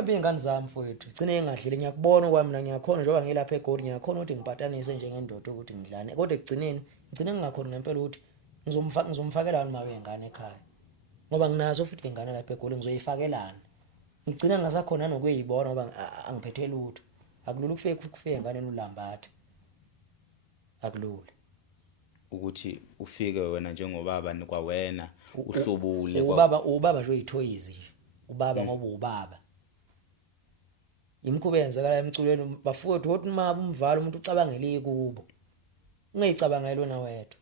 Ngibambe ingane zami mfowethu. Igcine engadlile ngiyakubona kwami mina ngiyakhona njengoba ngilapha eGoli ngiyakhona ukuthi ngipatanise njengendoda ukuthi ngidlane. Kodwa ngigcine ngingakhona ngempela ukuthi ngizomfakelana uma wengane ekhaya. Ngoba nginazo futhi ingane lapha eGoli ngizoyifakelana. Ngigcina ngasakhona nokuyibona ngoba angiphethe lutho. Akulula ukufika engane ulambathe. Akulula. Ukuthi ufike wena njengobaba kwawena uhlubule ubaba nje uyithoyizi nje. Ubaba ngoba ubaba. Imikhuba yenzakala emculweni bafowethu uthi uma umvalo umuntu ucabangele kubo. Ungayicabangela wena wedwa.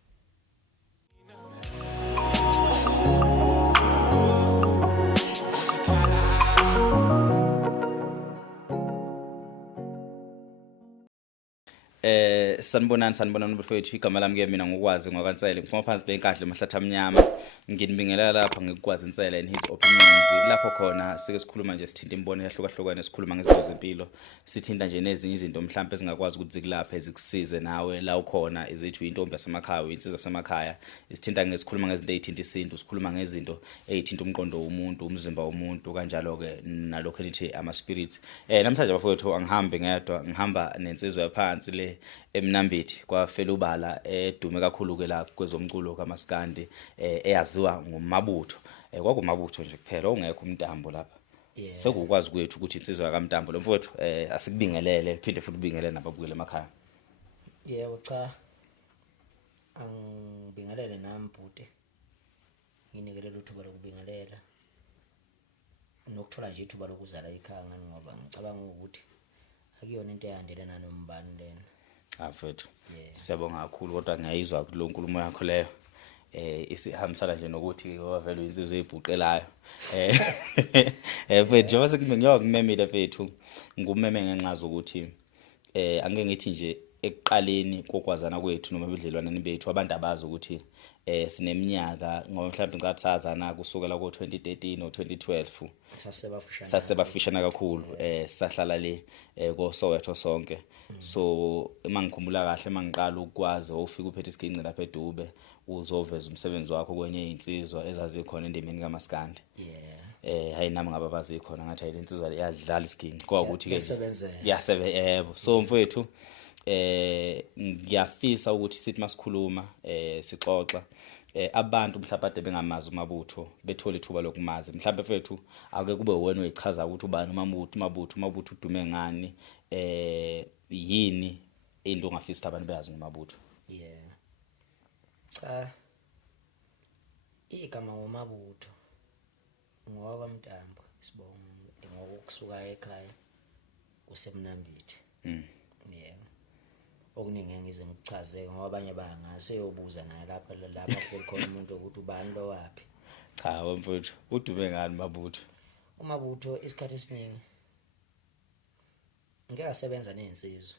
Sanibonani bafowethu igama lami ke mina ngokwazi ngokwansele ngifuma phansi benkandla emahlathi amnyama nginibingelela lapha ngikwazi insele and his opinions lapho khona sike sikhuluma nje sithinta imbono yahlukahlukene sikhuluma ngezinto zempilo sithinta nje nezinye izinto mhlawumbe ezingakwazi ukuthi zikulaphe ezikusize nawe la ukhona izethu intombi yasemakhaya insizwa yasemakhaya isithinta ngesikhuluma ngezinto ezithinta isintu sikhuluma ngezinto ezithinta umqondo womuntu umzimba womuntu kanjalo ke nalokho elithi ama spirits namhlanje bafowethu angihambe ngedwa ngihamba nensizwa yaphansi le eMnambithi kwafela ubala edume kakhulu ke la kwezomculo kaMaskandi eyaziwa ngumabutho kwakumabutho nje kuphela ungekho umntambo lapha sekukwazi kwethu ukuthi insizwa kaMntambo lo mfowethu asikubingelele phinde futhi ubingelele nababukele emakhaya yebo cha angibingelele nami bhuti nginikelela uthuba lokubingelela nokuthola nje ithuba lokuzala ekhaya ngani ngoba ngicabanga ukuthi akuyona into eyandelana nombani lena afethu siyabonga kakhulu kodwa ngiyayizwa lo nkulumo yakho leyo isihambisana nje nokuthi wavela insizwe ezibhuqelayo mfethu njengoba sekungiyokumemile mfethu ngumeme ngenqaza ukuthi angeke ngithi nje ekuqaleni kokwazana kwethu noma ebudlelwaneni bethu abantu abazi ukuthi sineminyaka ngoba mhlawumbe ngicabanga sazana kusukela ko2013 or 2012 sasebafishana kakhulu sahlala le koSoweto sonke so emangikhumbula kahle emangiqala ukwazi ufika uphethe isiginci lapha eDube uzoveza umsebenzi wakho kwenye insizwa ezazikhona endemeni kaMaskandi hayi nami ngaba bazikhona ngathi ayile insizwa iyadlala isiginci kwakuthi ke yebo so mfowethu ngiyafisa ukuthi sithi masikhuluma sixoxa abantu mhlawumbe bengamazi umabutho bethola ithuba lokumazi mhlawumbe mfethu ake kube wena oyichaza ukuthi ubani umabutho udume ngani yini into ongafisa abantu beyazi ngomabutho cha igama ngomabutho ngoba Mntambo sibonga ngokusuka ekhaya kuseMnambithi okuningi ngize ngichaze ngoba abanye bayangase yobuza naye lapha hleli khona umuntu ukuthi ubani lo wapi cha mfowethu udume ngani umabutho isikhathi esiningi ngeke asebenza nensizwa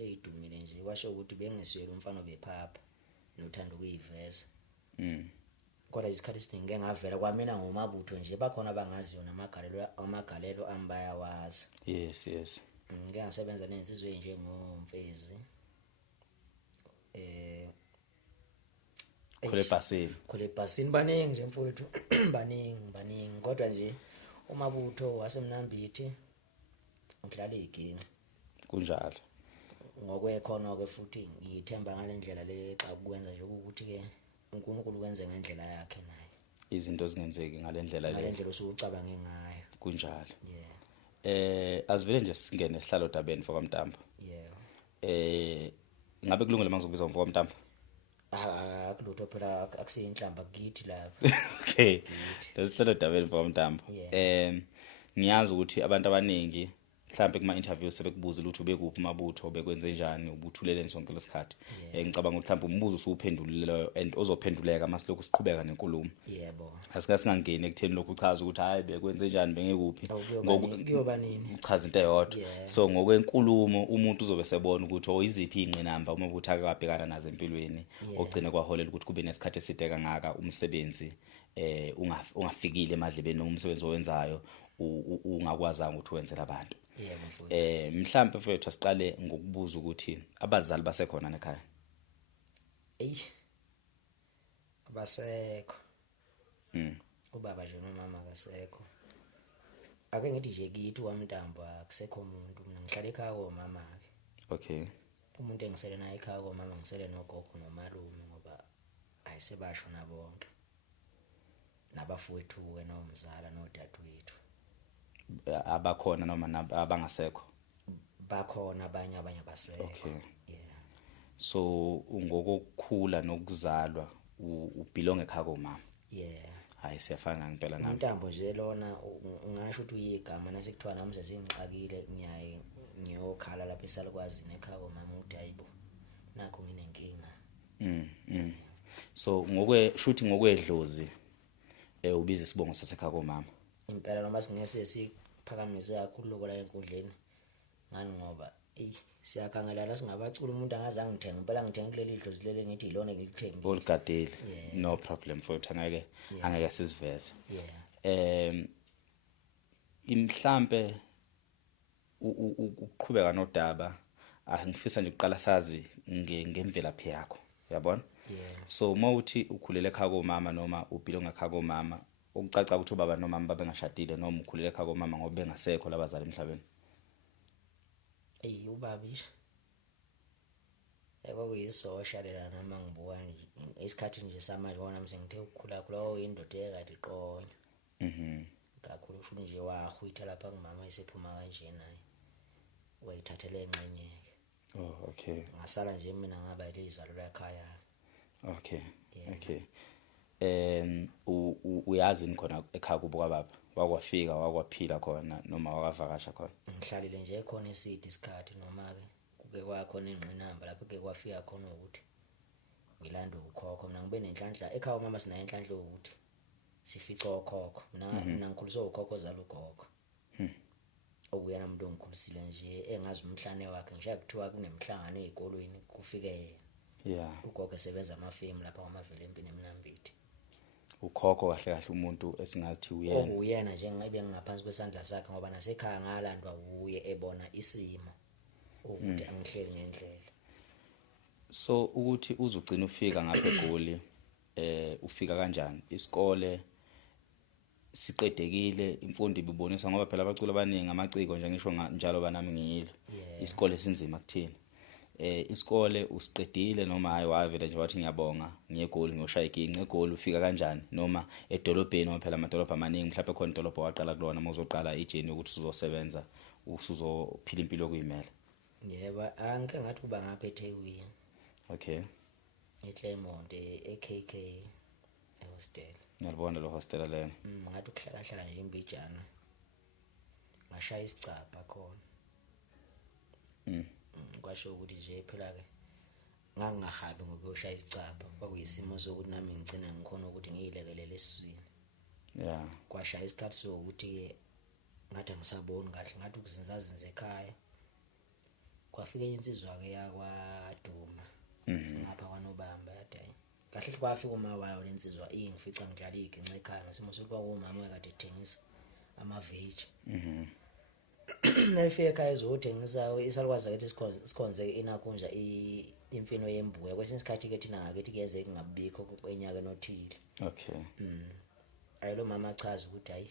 eyidumile nje kwasho ukuthi bengeswele umfana obephapha nothanda ukuyiveza kodwa isikhathi esiningi ngeke ngavela kwamina ngomabutho nje bakhona abangaziyo namagalelo ambayawazi yes ngeke ngasebenza nensizwe njengomfezi khole basini baningi nje mfowethu baningi kodwa nje umabutho waseMnambithi ngidlala iginci kunjalo ngokwekhono ke futhi ngiyithemba ngalendlela le xa kwenza nje ukuthi ke uNkulunkulu wenze ngendlela yakhe naye izinto zingenzeki ngalendlela osucabange ngayo kunjalo asivele nje singene sihlalo dabeni mfoko Mntambo ngabe kulungile mangizokubiza mfoko Mntambo akulutho phela akusiyinhlamba kithi lapha okay lesihlalo dabeni mfoko Mntambo ngiyazi ukuthi abantu abaningi mhlambe kuma interviews sebekubuza ukuthi ubekuphi umabutho bekwenze njani ubuthuleleni sonke lesikhathi ngicabanga ukuthi mhlawumbe umbuzo usuphendulile and ozophenduleka masilokhu siqhubeka nenkulumo yebo asika singangeni ekutheni lokhu uchaza ukuthi hayi bekwenze njani bengekuphi ngokuyobanini uchaza into eyodwa so ngokwenkulumo umuntu uzobe sebona ukuthi oyiziphi ingqinamba umabutho akabhekana nazo empilweni ogcina kwaholela ukuthi kube nesikhathi eside kangaka umsebenzi ungafikile emadlebeni umsebenzi owenzayo ungakwazanga ukuthi wenzele abantu mhlambe mfethu asiqale ngokubuza ukuthi abazali basekhona ekhaya abasekho ubaba nje nomama akasekho ake ngithi nje kithi waMntambo akusekho umuntu mina ngihlala ekhaya komama ke Okay. umuntu engisele naye ekhaya komama ngisele nogogo nomalume ngoba ayisebashona bonke nabafowethu ke nomzala nodadewethu Abakhona noma abangasekho. bakhona abanye abasekho. Okay. Yeah. So ngokukhula nokuzalwa ubelong ekhaya komama. Yeah. Hayi siyafana ngempela nami. uMntambo nje lona ngisho ukuthi uyigama nasekuthiwa nami sezingixakile ngiyaye ngiyokhala lapha esalukwazi nekhaya komama ukuthi hayibo nakho nginenkinga. So shuthi ngokwedlozi ubiza isibongo sasekhaya komama. Impela noma singese siphakamise kakhulu lokho la enkundleni ngani ngoba siyakhangelana singabacula umuntu angazange ngithenga impela ngithenga kuleli dlozi lele ngithi ilona ngilithengile. Oligadeli. No problem futhi angeke siziveze. Yeah. Imhlambe ukuqhubeka nodaba angifisa nje ukuqala sazi ngemvelaphi yakho yabona. Yeah. So mawuthi ukhulela ekhaya komama noma ubelong ekhaya komama ukucaca ukuthi ubaba noma baba bengashadile noma ukhulela ekhaya komama ngoba bengasekho labazali emhlabeni. Ubabisha kwakuyisosha lela noma ngibuka nje isikhathi nje samanje wona msengithe ukukhula oyindoda ekade iqonya. Kakhulu futhi nje wahwitha lapha kumama esephuma kanje naye wayithathele engcenyeke. Oh okay. Ngasala nje mina ngaba ilizalo lakhaya. Okay. Yeah. Okay. Uyazi khona ekhaya kubo kababa wakwafika wakwaphila khona noma wakavakasha khona. Ngihlalile nje khona esidi isikhathi noma ke kuke kwakhona ingqinamba lapho ke kwafika khona ukuthi ngilanda ukhokho mina ngibe nenhlanhla ekhaya umama sinayo inhlanhla ukuthi sifica okhokho mina ngikhuliswa ukhokho zalo ugogo. Obuyena umuntu ongikhulisile nje engazi umhlane wakhe ngisho kuthiwa kunemhlangano ezikolweni kufike yena. Yeah. Ugogo esebenza amafemu lapha kwamavele empini eMnambithi. Ukhokho kahle kahle umuntu esingathi uyena. Uyena nje ngibe ngaphansi kwesandla sakhe ngoba nasekhaya ngalandwa uye ebona isimo ukuthi angihleli ngendlela. So ukuthi uzugcina ufika ngapha eGoli ufika kanjani isikole siqedekile imfundo ibibonisa ngoba phela abaculi abaningi amaciko nje ngisho njalo banami ngiyilo. Isikole sinzima kuthina. Isikole usiqedile noma hayi wavela nje wathi ngiyabonga ngiyeGoli ngiyoshaya iginqe eGoli ufika kanjani noma edolobheni ngoba phela amadolobha amaningi mhlawumbe khona idolobha waqala kulona mawuzoqala ijeni ukuthi uzosebenza usuzophila impilo okuyimela. Yebo angike ngathi kuba ngapha eThekwini. Okay. eClermont eKK ehostel. Ngiyabona lo hostel lena. Ngathi ukuhlala nje imbijana. Ngashaya isicapha khona. Kwasho ukuthi nje phela ke ngangahambi ngokuyoshaya isicapha kwakuyisimo sokuthi nami ngicina ngikhona ukuthi ngiyilekelele esizini. Yeah. Kwashaya isikhathi sokuthi ke ngathi ngisaboni kahle ngathi ukuzinzazinza ekhaya. Kwafika insizwa ke yakwaDuma. Ngapha kwaNobamba yadayi. Kahle kwafika uma wayo lensizwa ingifica ngidlala igince ekhaya ngesimo sokuthi kwamama ekade ethengisa amaveji. Nayifika ekhaya ezothengisa isalukwazi ukuthi sikhonze inakunja imfino yembuya kwesinye isikhathi ke thina ngakithi kuyeze kungabikho kwenyaka nothile. Okay. Ayilo mama achaza ukuthi hayi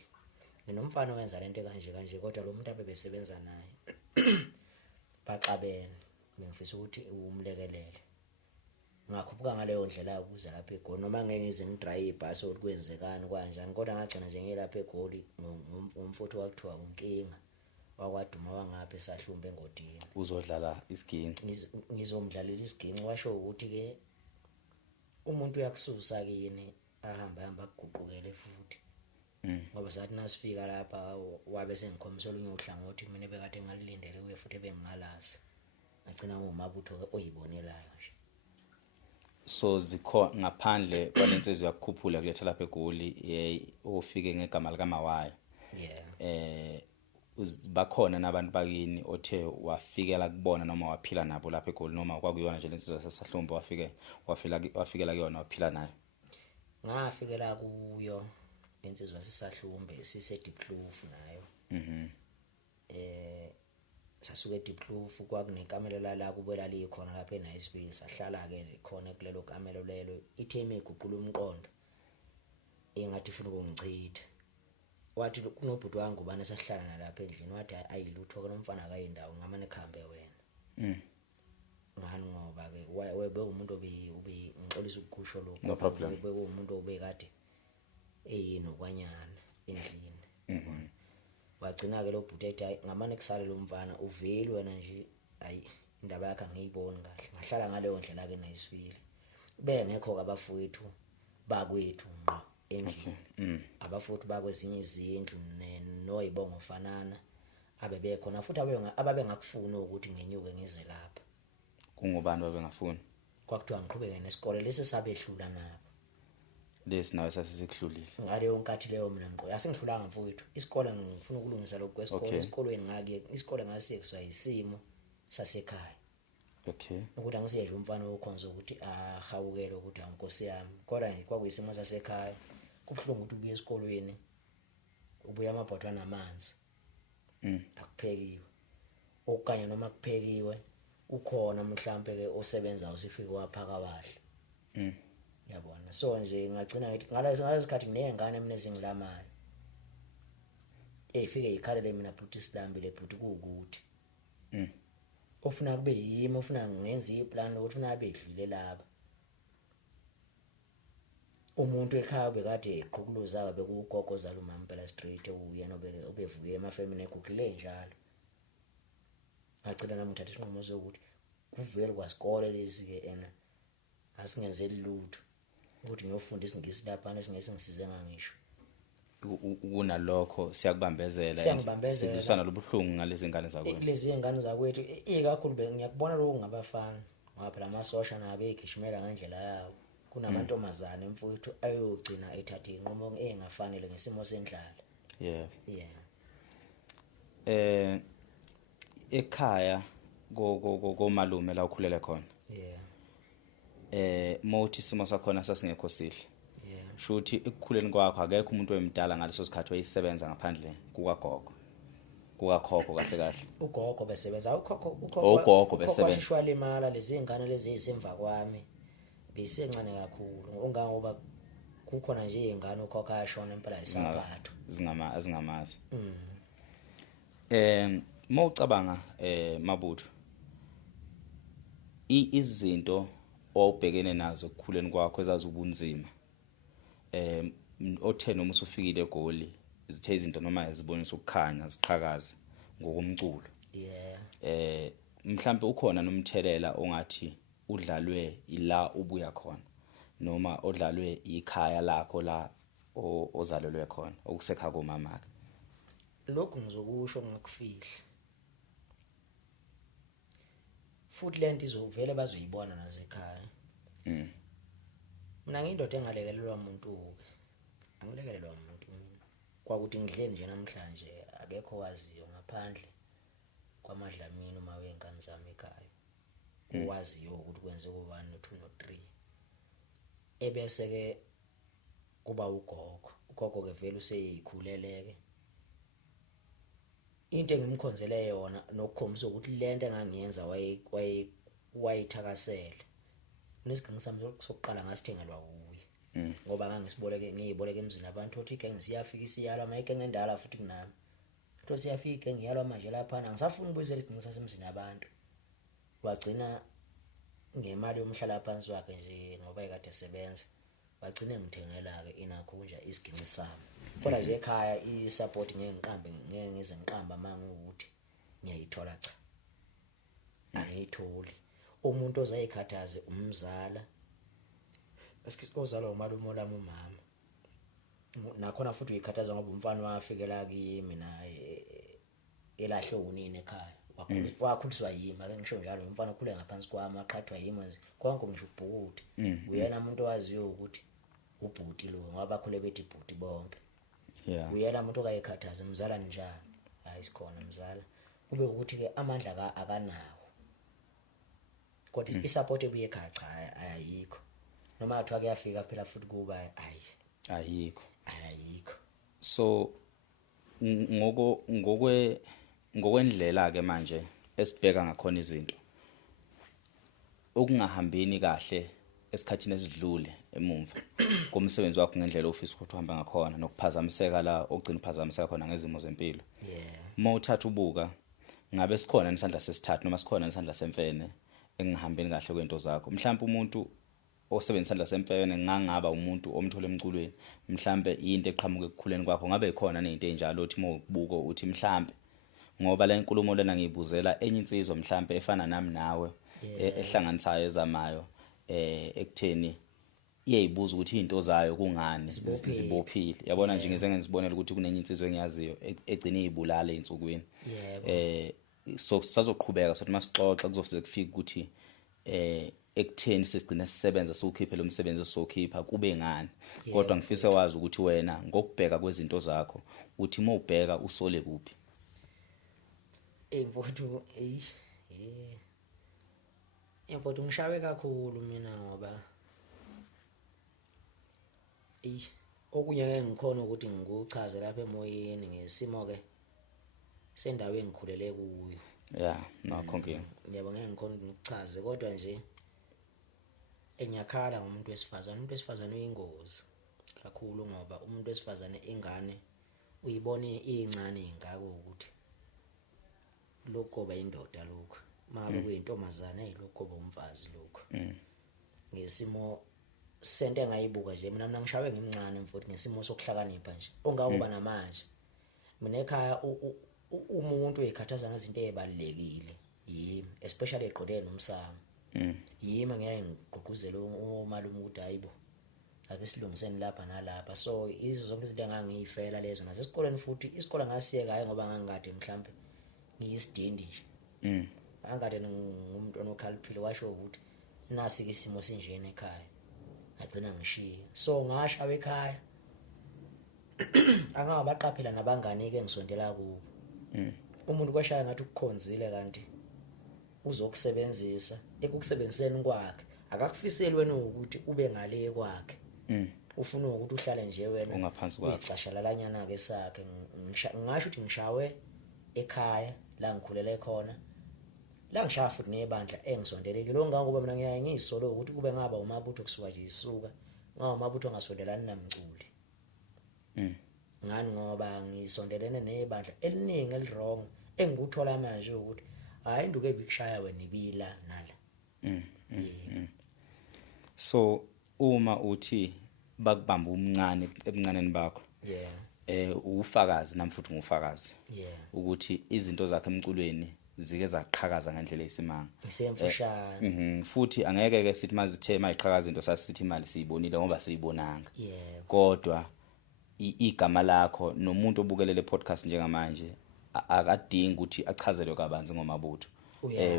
nginomfana owenza lento kanje kodwa lo muntu abebesebenza naye baxabene ngifisa ukuthi umlekelele. Ngakhuphuka ngaleyo ndlela ukuze lapha eGoli noma ngeke ngize ngidrive ibhasi okwenzekani kanjani kodwa ngagcina nje ngelapha eGoli ngomfutho wakuthiwa unkinga wakwaDuma wangapha esahlumbe engodini. Uzodlala isiginci. Ngizomdlalela isiginci washo ukuthi ke umuntu uyakususa kini ahamba akuguqukele futhi. Ngoba sathi nasifika lapha wabe sengikhombisa olunye uhlangothi mina bekade ngalilindele uye futhi bengingalazi. Ngagcina Umabutho oyibonelayo nje. So ngaphandle kwalensizwe yakukhuphula kuletha lapha eGoli ofike ngegama likaMawayo. Yeah. Bakhona nabantu bakini othe wafikela kubona noma waphila nabo lapha eGoli noma kwakuyona nje lensizwe sasahlumbe wafikela kuyona waphila nayo. Ngafikela kuyo lensizwe sisahlumbe siseDiploof nayo. Sasuke eDiploof kwakunekamelo la kubela likhona lapha eNiceville sahlala ke khona kulelo kamelo lelo itheme iguqula umqondo engathi ifuna ukungichitha. wathi kunobhuti wangu ubani sahlala nalapha endlini wathi ayilutho ke nomfana akayindawo ngamane khambe wena ngani ngoba ke webe umuntu obe ngixolisa ukukusho lokho No problem. ube umuntu obekade nokwanyana endlini wagcina ke lo bhuti ethi hayi ngamane kusale lo mfana uveli wena nje hayi indaba yakhe angiyiboni kahle ngahlala ngaleyo ndlela ke nayisifile bengekho abafowethu bakwethu ngqo endlini abafowethu bakwezinye izindlu noyibongo fanana abebekhona futhi ababengakufuna ukuthi ngenyuke ngize lapha kungubani babengafuni kwakuthiwa ngiqhubeke nesikole lesi sabehlula nabo lesi nawe sasikuhlulile ngaleyo nkathi leyo mina ngqo asengihlulanga mfowethu isikole ngifuna ukulungisa lokho kwesikole esikolweni ngake isikole ngasiyekuzwa isimo sasekhaya okay ukuthi angisiye nje umfana wokhonza ukuthi ahawukele ukuthi ankosi yami kodwa nje kwakuyisimo sasekhaya kubuhlungu ukuthi ubuye esikolweni ubuya amabhodwa namanzi akuphekiwe okanye noma kuphekiwe ukhona mhlambe ke osebenza usifike waphaka kahle yabona so nje ngagcina ngithi ngaleso sikhathi kuneyengane mina ezingilamayo efike ikhalele mina bhuti silambile bhuti kuukuthi ofuna kube yimi ofuna ngenza iplan lokuthi ufuna abedlile laba umuntu ekhaya bekade eqhukuluza bekugogo zalo mama phela straight uyena obevuke emafemini egugile njalo ngacela nami ngithatha isinqumo sokuthi kuvele kwasikole lezi ke ena asingenzeli lutho ukuthi ngiyofunda isingisi lapha nesingisi ngisize ngangisho kunalokho siyakubambezela sidisana lobuhlungu ngalezi ngane zakwethu lezi ngane zakwethu ikakhulu ngiyakubona lokho ngabafana ngoba phela amasosha nabe egishimela ngendlela yawo kunamantombazane emfowethu ayogcina ethatha inqumo engafanele ngesimo sendlala yeah yeah ekhaya malume la ukhulela khona yeah mothi simo sakhona sasingekho sihle yeah shuthi ekukhuleni kwakho akekho umuntu wemdala ngaleso sikhathi wayisebenza ngaphandle kukakhokho kahle ugogo besebenza ugogo besebenza kwashishwa imali lezi ngane lezi ezisemva kwami bisencane kakhulu ongangoba kukhona nje ingane ukhokha ashona impela isaphatho zingamazi mawucabanga Mabutho izinto owubhekene nazo ekukhuleni kwakho ezazubunzima othena uma usufikile eGoli izithe izinto noma yazibonisa ukukhanya ziqhakaza ngokomculo yeah mhlambe ukhona nomthelela ongathi udlalwe ila ubuya khona noma odlalwe ikhaya lakho la ozalelwe khona okusekhaya komama ke lokhu ngizokusho ngakufihla futhi lento izovele bazoyibona nasekhaya mina ngiyindoda engalekelelwa umuntu angilekelelwa umuntu kwakuthi ngidleni nje namhlanje akekho waziyo ngaphandle kwamadlamini uma wengane zami ekhaya uwaziyo ukuthi kwenze ko1 no2 no3 ebese ke kuba ugogo ke vele useyikhuleleke into engimkhonzele yona nokukhombisa ukuthi lento engangiyenza wayithakasela nesiqinisa sokuqala ngasithengelwa kuye ngoba ngiyiboleke emzini abantu othi ke ngisiyafika isiyalwa mayike ngendala futhi kunami futhi siyafika ngiyalwa manje lapha ngisafuna ubuyisela iqinisa semzini abantu wagcina ngemali yomhlala phansi wakhe nje ngoba ekade esebenza bagcine ngithengela ke inakhunja isigini sami kodwa nje ekhaya isupport ngeke ngize ngiqamba manje ukuthi ngiyayithola cha angiyitholi umuntu ozayikhathaze umzala ozalwa umalume lami umama nakhona futhi uyikhathaza ngoba umfana wafikela kimi naye elahle unini ekhaya wakhuliswa yimi ake ngisho njalo umfana ukhule ngaphansi kwami aqhathwa yimi konke ngisho ubhukuthi uyena umuntu owaziyo ukuthi ubhuti lo ngoba bakhule bethi ibhuti bonke yeah uyena umuntu okayikhathaza umzala njani hayi sikhona umzala kube ukuthi ke amandla akanawo kodwa isupport ebuye ekhaya cha ayikho noma athiwa kuyafika phela futhi kuba ayikho so ngokwendlela ke manje esibheka ngakhona izinto okungahambini kahle esikhathini esidlule emumva komsebenzi wakho ngendlela ofisa ukuthi uhambe ngakhona nokuphazamiseka la ogcina uphazamiseka khona ngezimo zempilo. Uma uthatha ubuka ngabe sikhona nesandla sesithathu noma sikhona nesandla semfene engihambeni kahle kwento zakho. Mhlawumbe umuntu osebenzisa isandla semfene ngangaba umuntu omthola emculweni, mhlawumbe into eqhamuka ekukhuleni kwakho ngabe ikhona nezinto enjalo othi mawubuka uthi mhlawumbe ngoba la inkulumo lena ngiyibuzela enye insizwa mhlawumbe efana nami nawe ehlanganisayo ezamayo ekutheni iyayibuza ukuthi izinto zayo kungani zibophile. Yabona nje ngeze ngizibonela ukuthi kunenye insizwe engiyaziyo egcina izibulala einsukwini. So sazoqhubeka sothi masixoxa kuzofike kufika ukuthi ekutheni sesigcina sisebenza sokukhipha lo msebenzi sokukhipha kube ngani. Kodwa ngifisa wazi ukuthi wena ngokubheka kwezinto zakho uthi mawubheka usole kuphi. Mfowethu mfowethu ngishawe kakhulu mina ngoba okunye ke ngikhona ukuthi ngikuchaze lapha emoyeni ngesimo ke sendawo engikhulele kuyo. Nakho nkinga. Yebo ngeke ngikhona ukuchaze kodwa nje enyakhala ngomuntu wesifazane. Umuntu wesifazane uyingozi kakhulu ngoba umuntu wesifazane ingane uyibone incane ingako ukuthi lokho bayindoda lokho mabe kuyintombazane lokho bomfazi lokho. Ngesimo sente engayibuka nje mina ngishawe ngimncane mfowethu ngesimo sokuhlakanipha nje ongakuba namanje. Mina ekhaya umuntu ekhathaza ngezinto ezibalekile yimi especially eqondene nomsamo. Yimi ngeke ngigqugquzele omalume ukuthi hayibo ake silungiseni lapha nalapha. So izizonke izinto engangiyifela lezo nazo esikoleni futhi isikole ngasiyeka hayi ngoba ngangikade mhlambe ngiyisidindi nje. Angade ngumuntu onokhaliphile washo ukuthi nasi ke isimo sinjena ekhaya agcina ngishiya. So ngashawa ekhaya angabaqaphela nabangane ke ngisondela kubo. Umuntu kwashaya ngathi ukukhonzile kanti uzokusebenzisa ekukusebenziseni kwakhe akakufiseli wena ukuthi ube ngale kwakhe. Ufuna ukuthi uhlale nje wena ungaphansi kwakhe izicashalalanyana ke sakhe. Ngisho ukuthi ngishawe ekhaya la ngikhulele khona la ngishaya futhi nebandla engisondelekile ongangoba mina ngiyaye ngiyisolo ukuthi kube ngaba umabutho kusuka nje isuka ngawa umabutho ngasondelani namculi. Ngani ngoba ngisondelene nebandla eliningi elirong engikuthola manje ukuthi hayi induke bikushaya wena ibila nala. So uma uthi bakubamba umncane ebuncaneni bakho ufakazi nami futhi ngufakazi ukuthi izinto zakhe emculweni zike zaqhakaza ngendlela eyisimanga isemfushane. Futhi angeke ke sithi mazithe mayiqhakaza into sasithi imali siyibonile ngoba siyibonanga. Kodwa igama lakho nomuntu obukelele podcast njengamanje akadingi ukuthi achazelwe kabanzi ngomabutho.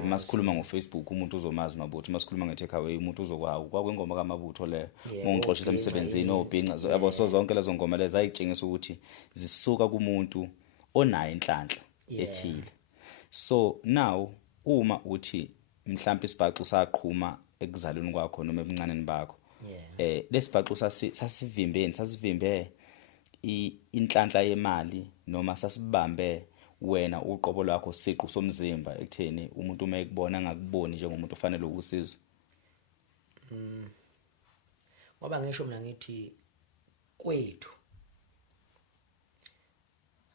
Masikhuluma ngoFacebook umuntu uzomazi mabutho, masikhuluma ngeTakeaway umuntu uzokwazi kwakwengoma kaMabutho le ngongixoshisa emsebenzini obhinqa yabo. So zonke lezo ngoma lezi ayitshengisa ukuthi zisuka kumuntu onayo inhlanhla ethile. So now uma uthi mhlawumbe isibhaxu saqhuma ekuzalweni kwakho noma ebuncaneni bakho lesibhaxu sasivimbe inhlanhla yemali noma sasibambe wena uqobo lwakho siqu somzimba ekutheni umuntu uma ekubona ngakuboni njengomuntu ofanele ukusizwa. Ngoba ngisho mina ngithi kwethu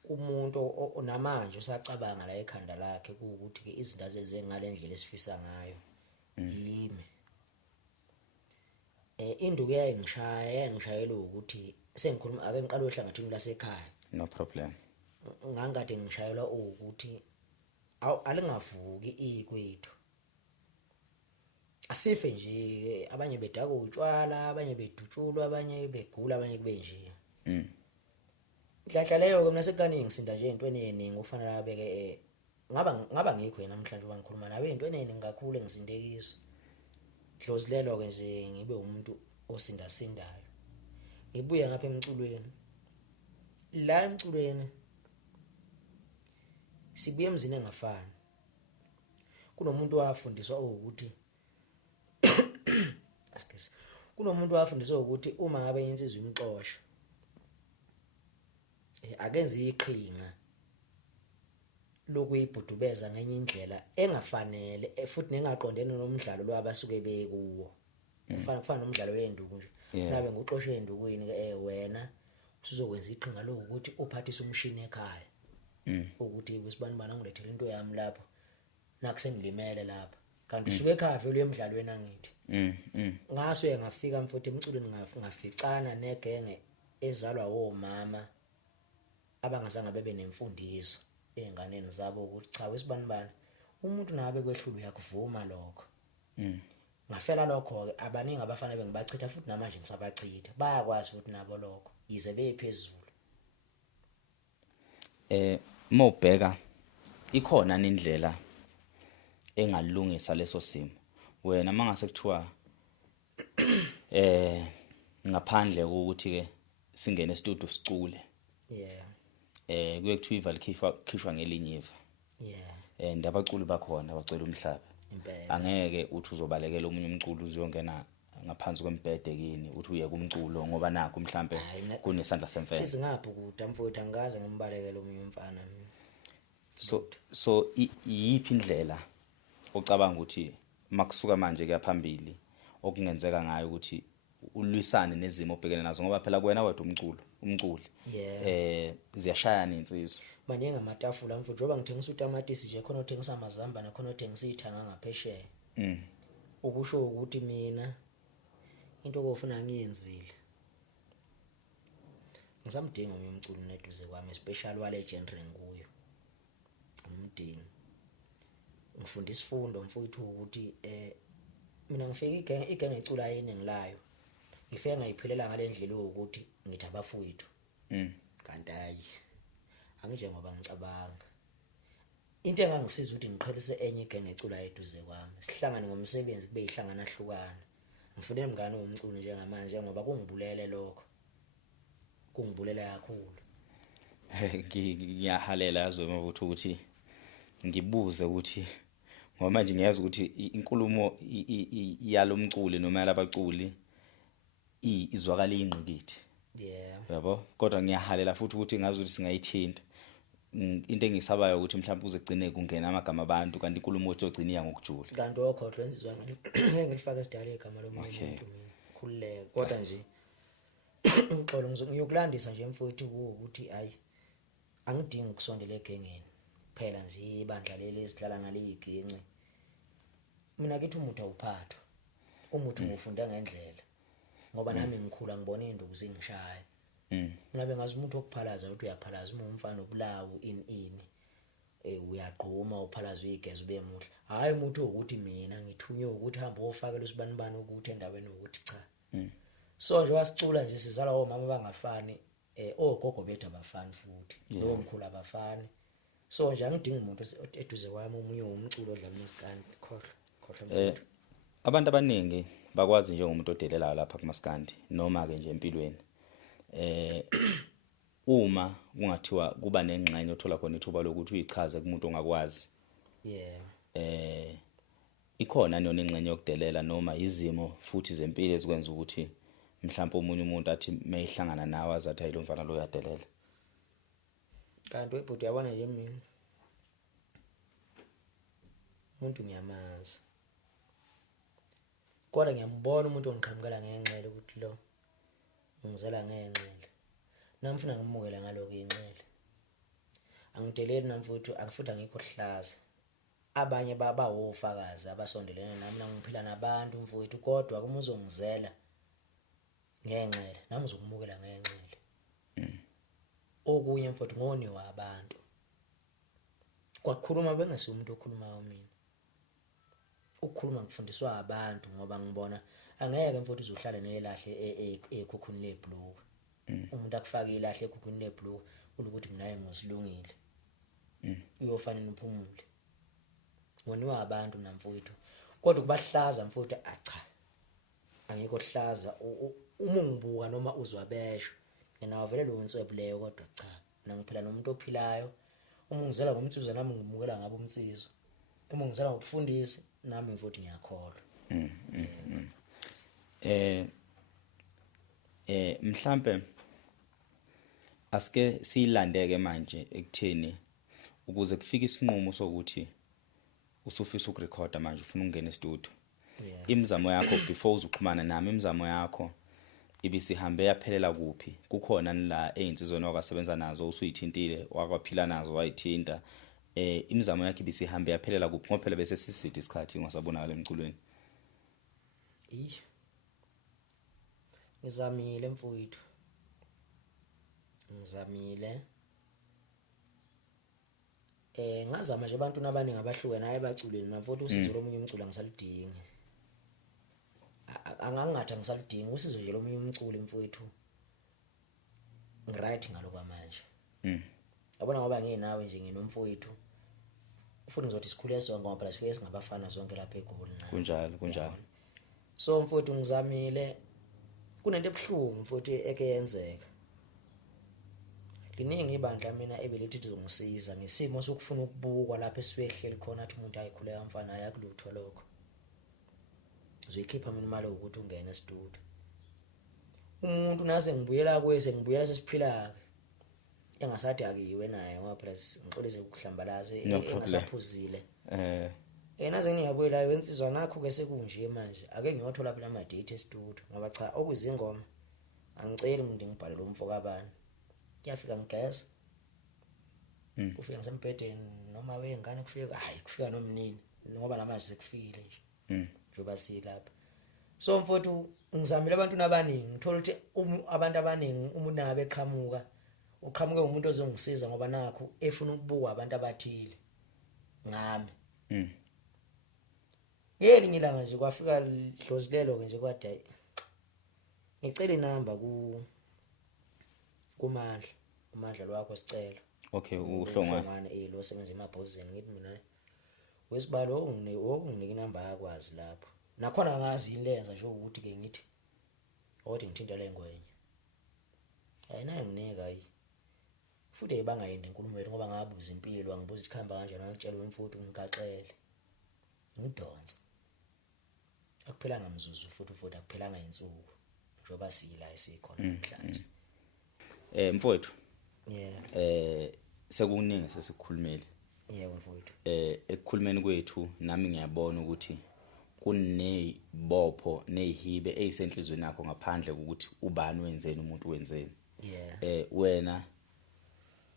umuntu onamanje usacabanga la ekhanda lakhe ukuthi ke izinto azenze ngalendlela esifisa ngayo yimi. Induku yayingishayela ukuthi sengikhuluma ake ngiqale ohlangathini lasekhaya. No problem. Ngangade ngishayelwa ukuthi alingavuki ikwethu asife nje abanye bedaka utshwala abanye bedutshulwa abanye begula abanye kube nje. Inhlanhla leyo ke mina sekukaningi ngisinda nje into eningi ufanele abeke ngaba ngikho yena namhlanje bangikhuluma nawe into eningi kakhulu engisindekisa. Dlozi lelo ke nje ngibe umuntu osindasindayo. Ngibuye ngapha emculweni. La emculweni sibuye emzini engafani. Kunomuntu wafundiswa ukuthi askesi kunomuntu wafundiswa ukuthi uma ngabe insizwe imxosha akenze iqhinga lokuyibhudubeza ngenye indlela engafanele futhi nengaqondene nomdlalo lo abasuke bekuwo. kufana nomdlalo wenduku nje nabe nguxoshe endukwini wena usuzokwenza iqhinga lokuthi uphathise umshini ekhaya ukuthi kwesibanibana ngilethele into yami lapho nakusengilimele lapha kanti usuke ekhaya vele emidlalweni angithi ngaso ngafika mfowethu emculweni ngaficana negenge ezalwa womama abangazange bebe nemfundiso einganeni zabo ukuthi cha wesibanibana umuntu nabe kwehlulu yakuvuma lokho ngafela lokho ke abaningi abafana bengibachitha futhi namanje ngisabachitha bayakwazi futhi nabo lokho yize bephezulu mawubheka ikhona indlela engalungisa leso simo wena mangase kuthiwa ngaphandle kokuthi ke singene studio sicule kuye kuthiwa ivalkhishwa ngelinye iva and abaculi bakhona abacela umhlaba angeke uthi uzobalekela omunye umculo uziyongena ngaphansi kwembhede kini uthi uye kumculo ngoba nakho mhlambe kunesandla semfene sizingaphi kude mfowethu angaze ngimbalekele omunye umfana so iyiphi indlela ocabanga ukuthi makusuka manje kuyaphambili okungenzeka ngayo ukuthi ulwisane nezimo obhekene nazo ngoba phela kuwena wedwa umculi ziyashayana insizwa manje ngamatafula mfowethu ngoba ngithengisa utamatisi nje khona uthengisa amazamba nakhona uthengisa ithanga ngaphesheya ukusho ukuthi mina into okufuna ngiyenzile ngisamdinga umculi neduze kwami especially wale genre nguyo umdingi ngifunda isifundo mfowethu ukuthi mina ngifike igenge ecula yeningi layo ngifike ngayiphilela ngalendlela ukuthi ngithi abafowethu kanti hayi angije ngoba ngicabanga into engangisiza ukuthi ngiqhelise enye igenge ecula eduze kwami sihlangane ngomsebenzi kube ihlangana hlukana ngifune mngane womculo njengamanje ngoba kungibulele lokho kungibulela kakhulu ngiyahalela yazo Umabutho ukuthi ngibuze ukuthi ngoba manje ngiyazi ukuthi inkulumo yalomculi noma yalabaculi izwakala ingqikithi yabo kodwa ngiyahalela futhi ukuthi ngazi ukuthi singayithinta into engisabayo ukuthi mhlawumbe uze gcine kungena amagama abantu kanti inkulumo othogciniya ngokujula kanti okhohlwa enzizwa ngilifaka esidala igama lomuntu mina khululeke kodwa nje uxolo ngiyokulandisa nje mfowethu ukuthi hayi angidingi ukusondela egengeni phela nje ibandla leli esidlala naleyigenge mina kithi umuthi awuphatho umuthi ngufunda ngendlela ngoba nami ngikhula ngibona induku zingishaya mina bengazi umuntu okuphalaza ukuthi uyaphalaza uma umfana obulawu ini uyaqhuma uphalaza uyigeza ube muhle hayi umuntu ukuthi mina ngithunywe ukuthi hamba ofakela usibanibani ukuthi endaweni ukuthi cha so nje wasicula nje sizala omama bangafani ogogo bethu abafani futhi nomkhulu abafani so nje angidingi umuntu eduze kwami omunye umculo odlala uMaskandi khohlwa abantu abaningi bakwazi nje ngomuntu odelelayo lapha kuMaskandi noma ke nje empilweni uma kungathiwa kuba nengxenye othola khona ithuba lokuthi uyichaze kumuntu ongakwazi ikhona nona ingxenye yokudelela noma izimo futhi zempilo ezikwenza ukuthi mhlawumbe omunye umuntu athi mayihlangana nawe azathi ayilo mfana lo uyadelela kanti webhuti yabona nje mina umuntu ngiyamazi kodwa ngiyambona umuntu ongiqhamukela ngenxele ukuthi lo ngizela ngenxele namfuna ngimukela ngaloko inxele angideleli namfuthu akufuthi angikho hlaza abanye baba wofakazi abasondelene nami nangiphila nabantu mfowethu kodwa kuma uzongizela ngenxele nami uzokumukela ngenxele okunye mfowethu ngoniwa abantu kwakhuluma bengase umuntu okhulumayo mina ukukhuluma ngifundiswa abantu ngoba ngibona angeke mfowethu uzohlala nelahle ekhukhuni lebhlue umuntu akufaka ilahle ekhukhuni lebhlue ukuthi mina ngizilungile uyofanele uphumule ngoniwa abantu namfowethu kodwa kubahlaza mfowethu acha angikho hlaza uma ungibuka noma uzwa besho ngena vele lo nswebhu leyo kodwa cha mina ngiphila nomuntu ophilayo uma ungizela ngomthuzo nami ngimukela ngabo umsizo uma ungizela ngokufundisa nami mfowethu ngiyakholwa mhlambe asike silandeke manje ekutheni ukuze kufike isinqumo sokuthi usufisa ukurecorda manje ufuna ukungena e-studio imizamo yakho before uzuxhumana nami imizamo yakho ibisihambe yaphelela kuphi kukhona la einsizweni wakasebenza nazo usuyithintile wakwaphila nazo wayithinta imizamo yakhe ibisihambe yaphelela kuphi ngoba phela bese sisithi isikhathi ungasabonakala emculweni ngizamile mfowethu ngazama nje abantu nabaningi abahlukene hayi baculweni mafuthu usizo lomunye umculo ngisalidingi angangathi ngisalidingi usizo nje lomunye umculo mfowethu ngiright ngalokwa manje yabona ngoba nginawe nje nginomfowethu ufuna ngizothi sikhule sonke ngoba phela sifike singabafana sonke lapha eGoli kunjalo so mfowethu ngizamile kunento ebhlungu mfowethu ekeyenzeka liningi ibandla mina ebelithi lizongisiza ngesimo sokufuna ukubukwa lapha esiwehleli khona athi umuntu ayikhuleka mfana ayakulutho lokho uzoyikhipha mina imali ukuthi ungene estudio umuntu nase ngibuyela kwese ngibuyela sesiphila engasathi akiwe naye ngoba phela ngixolise ukuhlambalaze engasaphuzile naze ngiyabuyela wensizwa nakho ke sekunje manje ake ngiyothola phela ama date estudio ngoba cha okuzingoma angiceli umuntu ngibhale lo mfoko abani kuyafika ngigeza kufika ngisembhedeni noma wengane kufika nomnini ngoba namanje sekufikile nje njoba silapha so mfowethu ngizamile abantu nabaningi ngithola ukuthi abantu abaningi umuntu nabe uqhamuke umuntu ozongisiza ngoba nakho efuna ukubukwa abantu abathile ngami ngelinye ilanga nje kwafika lidlozilelo ke nje kwathi ngicela inamba kumandla lwakho sicelo okay uhlongwane lo sebenza emabhozeni ngithi mina wesibalo unginike inamba yakwazi lapho nakhona ngazi ilenza nje ukuthi ke ngithi othi ngithinta le ngwenye ayinayo nginika futhi ebangayindi inkulumo yethu ngoba ngabuza impilo angibuza ukuthi khamba kanjani ngitshela umfuthu ngigaxele ngidonsa akuphelanga mzuzu futhi akuphelanga insuku njoba sila esikhona namhlanje mfowethu sekuningi sesikhulumile yebo mfowethu ekukhulumeni kwethu nami ngiyabona ukuthi kunezibopho nezihibe ezisenhlizweni yakho ngaphandle kokuthi ubani wenzeni umuntu wenzeni wena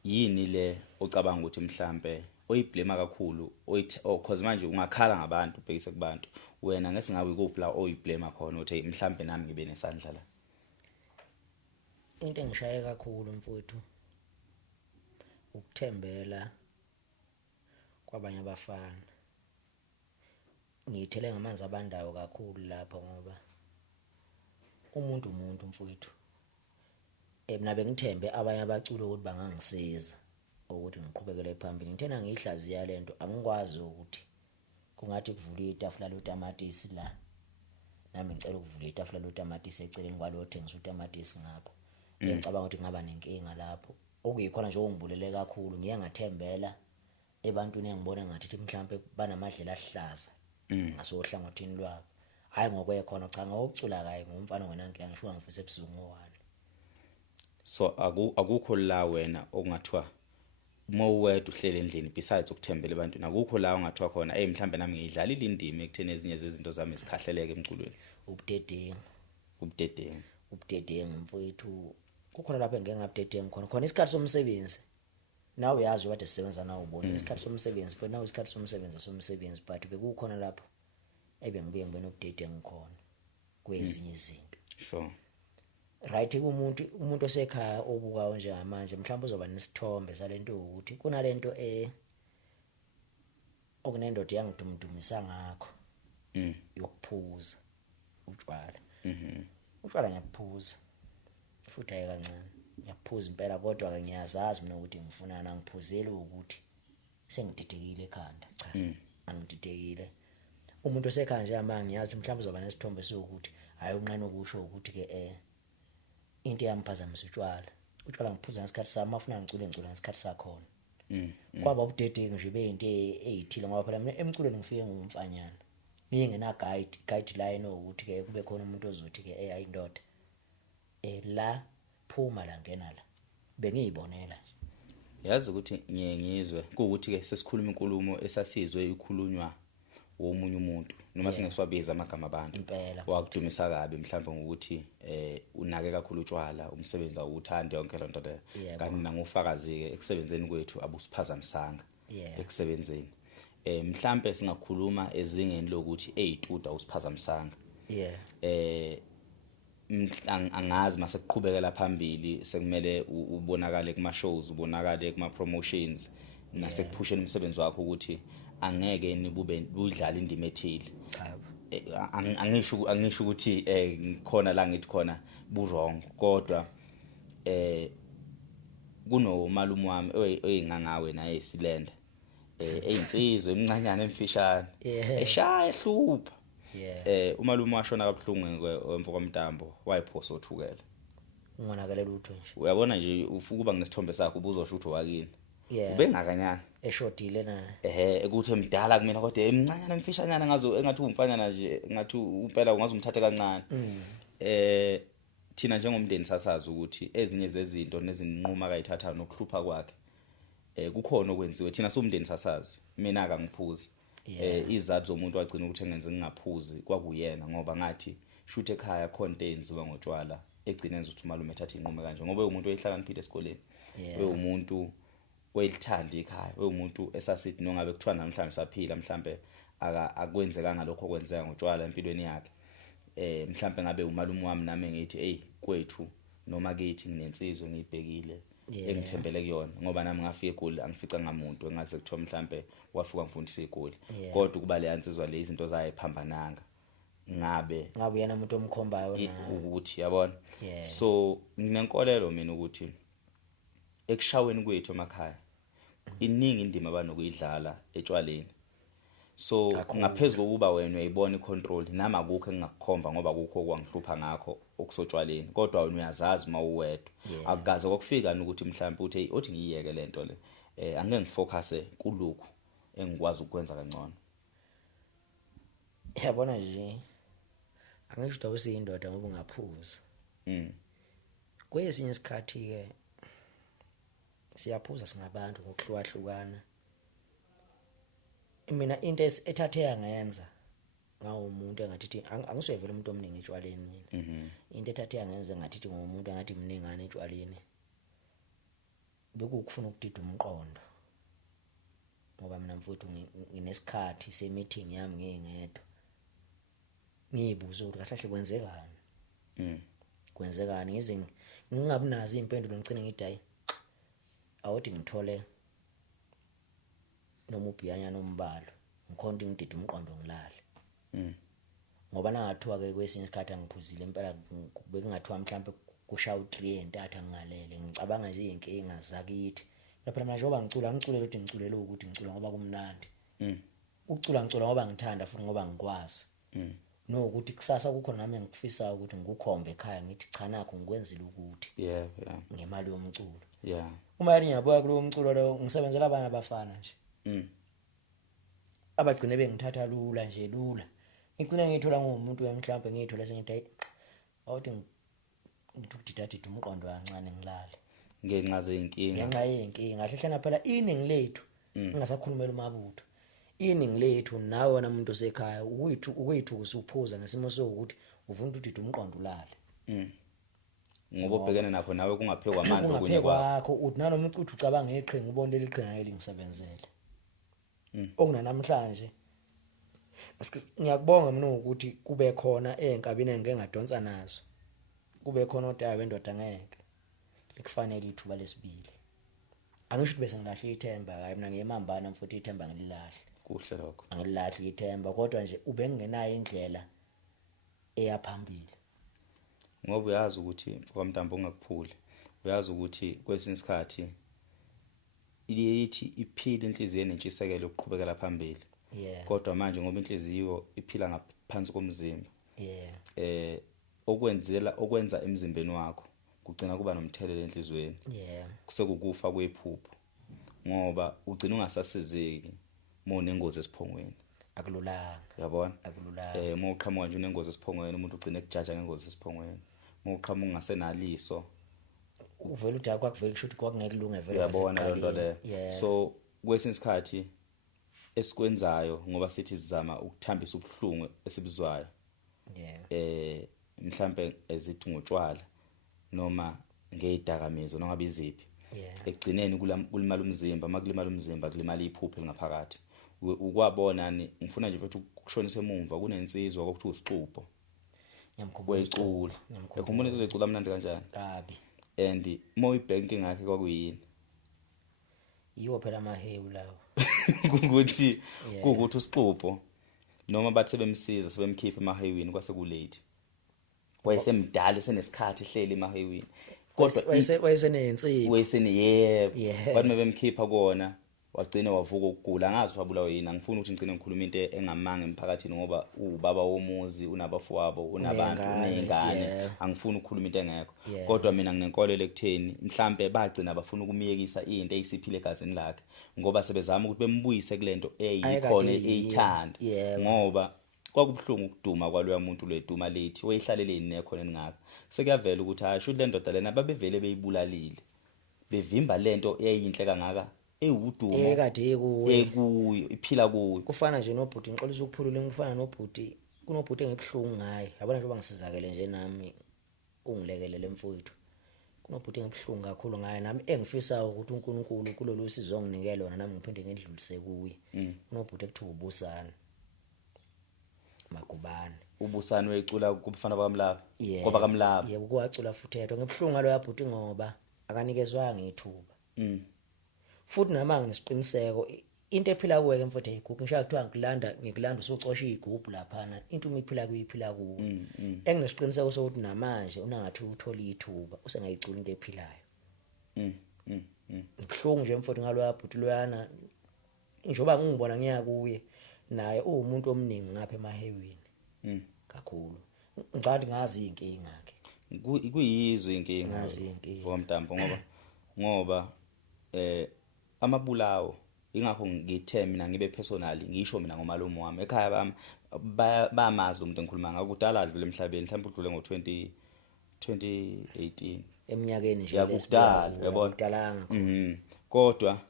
yini le ocabanga ukuthi mhlambe oyiblema kakhulu cause manje ungakhala ngabantu ubhekise kubantu wena ngesingabe ikuphi la oyiblema khona uthi mhlambe nami ngibe nesandla la into engishaye kakhulu mfowethu ukuthembela kwabanye abafana ngiyithele ngamanzi abandayo kakhulu lapho ngoba umuntu mfowethu mina bengithembe abanye abaculi ukuthi bangangisiza ukuthi ngiqhubekele phambili ngithena ngiyihlaziya lento angikwazi ukuthi kungathi kuvula itafula lotamatisi la nami ngicela ukuvula itafula lotamatisi eceleni kwalo othengisa utamatisi ngapha ngicabanga ukuthi ngaba nenkinga lapho okuyikhona nje ongibulele kakhulu ngiye ngathembela ebantwini engibona ngathi mhlambe banamadlela ahlaza ngasohlangothini lwabo hayi ngokwekhona cha ngokucula kayi ngumfana ngenankinga ngisho ngifise ebuzungu wami so akukho la wena okungathiwa mowethu uhlele endlini besides ukuthembela abantu nakukho la ongathiwa khona mhlambe nami ngiyidlala ilindime ekutheni ezinye zezinto zami ezikhahleleke emculweni ubudedengu mfowethu kukhona lapho engeke ngabdedengu khona isikhathi somsebenzi nawe uyazi ukuthi sisebenza nawe ubona isikhathi somsebenzi futhi nawe isikhathi somsebenzi but bekukhona lapho ebengibuye ngibona ubudedengu khona kwezinye izinto sure right umuntu osekhaya obukayo njengamanje mhlawumbe uzoba nesithombe salento ukuthi kunalento okunendoda yangidumdumisa ngakho yokuphuza utshwala utshwala ngiyaphuza futhi ayi kancane ngiyaphuza impela kodwa ke ngiyazazi mina ukuthi ngifunana ngiphuzeli ukuthi sengididekile ekhanda cha angididekile umuntu osekhaya njengamanje ngiyazi ukuthi mhlawumbe uzoba nesithombe sokuthi hayi unqane ukusho ukuthi ke into yamphazamisa utshwala ngiphuza ngesikhathi sami afuna ngicule ngesikhathi sakhona kwaba ubudedengu nje beyinto ezithile ngoba phela mina emculweni ngifike ngumfanyana ngingena guideline ukuthi ke kube khona umuntu ozothi ke ayindoda la phuma la ngena la bengiyibonela yazi ukuthi ngiyengizwe ukuthi ke sesikhuluma inkulumo esasizwe ikhulunywa womunye umuntu noma singeswabiza amagama abantu impela wakudumisa kabi mhlawumbe ngokuthi unake kakhulu utshwala umsebenzi awuthandi yonke lonto leyo kanti nangofakazi ke ekusebenzeni kwethu abusiphazamisanga ekusebenzeni mhlawumbe singakhuluma ezingeni lokuthi eyituda usiphazamisanga angazi mase kuqhubekela phambili sekumele ubonakale kuma shows ubonakale kuma promotions nasekuphusheni umsebenzi wakho ukuthi angeke nibube budlala indima ethile angisho ukuthi khona la ngithi khona bu wrong kodwa kuno malume wami oyingangawe naye silenda eyinsizwe emncanyana emfishane eshaya ehlupha umalume washona kabuhlungu emva kwamntambo wayiphosa othukela ungonakele lutho nje uyabona nje ufukuba kunesithombe sakho ubuzosho ukuthi wakini ubengakanyana eshodile na ukuthi emdala kumina kodwa emncanyana emfishanyana ngazo engathi umfanyana nje ngathi umpela ungazumthatha kancane thina njengomndeni sasazi ukuthi ezinye zezinto nezinquma akayithatha nokuhlupha kwakhe kukhona okwenziwe thina somndeni sasazi mina akangiphuzi izathu zomuntu wagcina ukuthi engenze ngingaphuzi kwakuyena ngoba ngathi shuthe ekhaya khona enziwa ngotshwala egcina enza ukuthi umalume ethathe inqumo kanje ngoba umuntu oyihlakaniphile esikoleni umuntu oyithanda ekhaya umuntu esasithi nongabe kuthiwa namhlanje saphila mhlambe akwenzekanga lokho okwenzeka ngotshwala empilweni yakhe mhlambe ngabe umalume wami nami ngithi kwethu noma kithi nginensizwe ngiyibhekile engithembele kuyona ngoba nami ngafika eGoli angifica ngamuntu engase kuthiwa mhlambe wafika ngifundisa eGoli kodwa kuba le yansizwa le izinto zayiphambananga ngabe yena umuntu omkhombayo na ukuthi yabona so nginenkolelo mina ukuthi ekushaweni kwethu emakhaya iningi indima abanokuyidlala etshwaleni so ngaphezulu kokuba wena uyayibona icontrol nami akukho engakukhomba ngoba akukho okwangihlupha ngakho okusotshwaleni kodwa wena uyazazi mawuwedwa akugaze kokufika ukuthi mhlawumbe uthi ngiyeke lento le angeke ngifocuse kulokhu engikwazi ukwenza kangcono yabona nje angisho ukuthi usiyindoda ngoba ungaphuza kwesinye isikhathi ke siyaphuza singabantu ngokuhlukahlukana mina into ethathe yangenza ngawo umuntu engathi angiswevela umuntu omningi etshwaleni mina into ethathe yangenza ngathi ngomuntu engathi mningana etshwaleni bekukufuna ukudida umqondo ngoba mina mfowethu nginesikhathi se-meeting yami ngingedwa ngiyibuza ukuthi kahle kwenzekani kwenzekani ngize ngingabi nazo impendulo ngicine ngithi hayi awuthi ngithole noma ubhiyanya nombalo ngikhonto ngidida umqondo ngilale ngoba nangathiwa ke kwesinye isikhathi angiphuzile impela bekungathiwa mhlawumbe kushaya u3 entatha ngingalele ngicabanga nje inkinga zakithi lapha mina njengoba ngicule ukuthi ngiculele ukuthi ngicula ngoba kumnandi ucula ngicula ngoba ngithanda futhi ngoba ngikwazi no ukuthi kusasa kukhona nami ngikufisa ukuthi ngikukhombe ekhaya ngithi cha nakho ngikwenzile ukuthi ngemali yomculo uma yari ngiyabuya kulo mculo lo ngisebenzela abanye abafana nje abagcine bengithatha lula nje lula ngicina ngithola ngomuntu mhlawumbe ngithola sengithi awuthi ngithi ukudidadida umqondo kancane ngilale ngenxa yeyinkinga ngahle phela iningi lethu ngingasakhulumela Umabutho iningi lethu nawe wona umuntu osekhaya ukuyithu usuphuza ngesimo sokuthi uvuna udida umqondo ulale ngoba ubhekene nakho nawe kungaphekwa amandla okunye kwakho uthi nanoma uthi ucabanga iqhinga ubone liqhinga ngeke lingisebenzele okunanamhlanje ngiyakubonga mina ukuthi kube khona ezinkabini engeke ngadonsa nazo kube khona odayo wendoda ngeke likufanele ithuba lesibili angisho ukuthi bese ngilahle ithemba hayi mina ngiyemambana mfuthi ithemba ngililahle kuhle lokho angililahle ithemba kodwa nje ubengenayo indlela eyaphambili ngoba uyazi ukuthi kwamntambo ungakuphuli uyazi ukuthi kwesinye isikhathi iyithi iphila inhliziyo nentshisekelo ukuqhubekela phambili kodwa manje ngoba inhliziyo iphila ngaphansi komzimba okwenza emzimbeni wakho kugcina kuba nomthelelo enhlizweni kusekukufa kwephupho ngoba ugcina ungasasizeki monengozi esiphongweni akululanga uyabona akululanga uma uqhamuka nje unengozi esiphongweni umuntu ugcina ekujaja ngengozi esiphongweni uma uqhamuka ungasenaliso uvela udakho akuveli kusho ukuthi kwakungeke kulunge vele uyabona lento le so kwesinye isikhathi esikwenzayo ngoba sithi sizama ukuthambisa ubuhlungu esibuzwayo mhlambe ezithi ngotshwala noma ngezidakamizwa noma biziphi ekugcineni kulimala umzimba makulimala umzimba kulimala iphupho lingaphakathi ukwabona ni ngifuna nje mfethu ukushonisa emuva kunensizwa okuthiwa usixubo Nyamkhulu ekhumbula izocula mnandi kanjani kabi and moyibhenki ngakhe kwakuyini yiwo phela amahewu lawo ukuthi usixubo noma bathi sebemsiza sebemkhipha emahewini kwase kulate wayesemdala senesikhathi ehleli emahewini kodwa wayesenensibi yebo bathi bemkhipha kona wagcina wavuka ukugula angazi wabulawa yini angifuni ukuthi ngicine ngikhuluma into engamanga emphakathini ngoba ubaba womuzi unabafowabo unabantu unengane angifuni ukukhuluma into engekho kodwa mina nginenkolelo ekutheni mhlambe bagcina bafuna ukumiyekisa into eyisiphile egazini lakhe ngoba sebezama ukuthi bembuyise kulento eyikhona eyithanda ngoba kwakubuhlungu ukuduma kwaloya muntu lweduma lethi wayihlaleleni nekhona engaka sekuyavela ukuthi hasho le ndoda lena babevele beyibulalile bevimba lento eyinhle kangaka ewudumo ekade ekuyo iphila kuyo kufana nje nobhuti ngixolisa ukuphulula ngifana nobhuti kunobhuti engibhlungu ngaye yabona njengoba ngisizakele nje nami ungilekelele mfowethu kunobhuti engibhlungu kakhulu ngaye nami engifisayo ukuthi uNkulunkulu kulolu sizo onginikele lona nami ngiphinde ngidlulise kuye kunobhuti ekuthiwa ubusana Magubane ubusana wecula kubafana bakamlaba ngoba kamlaba yebo kuwacula futhi yedwa ngibhlungu ngalo yabhuti ngoba akanikezwanga ithuba futhi namanga nesiqiniseko into ephila kuwe ke mfowethu ayigugu ngishaya kuthiwa ngikulanda usocosha igubhu laphana into umiphila kuyiphila kuwe enginesiqiniseko sokuthi namanje unangathi uthola ithuba usengayicula into ephilayo ngibhlungu nje mfowethu ngalo yabhuti loyana njoba ngingibona ngiya kuye naye umuntu omningi ngapha emahewini kakhulu ngicela ngazi inkinga yakhe kuyizwe inkinga ngoMntambo ngoba amabulawo ingakho ngithe mina ngibe personally ngisho mina ngomalume wami ekhaya bami bamazi umuntu engikhuluma ngakho kudala adlule emhlabeni mhlawumbe udlule ngo2018 eminyakeni nje yakudala yabona kodwa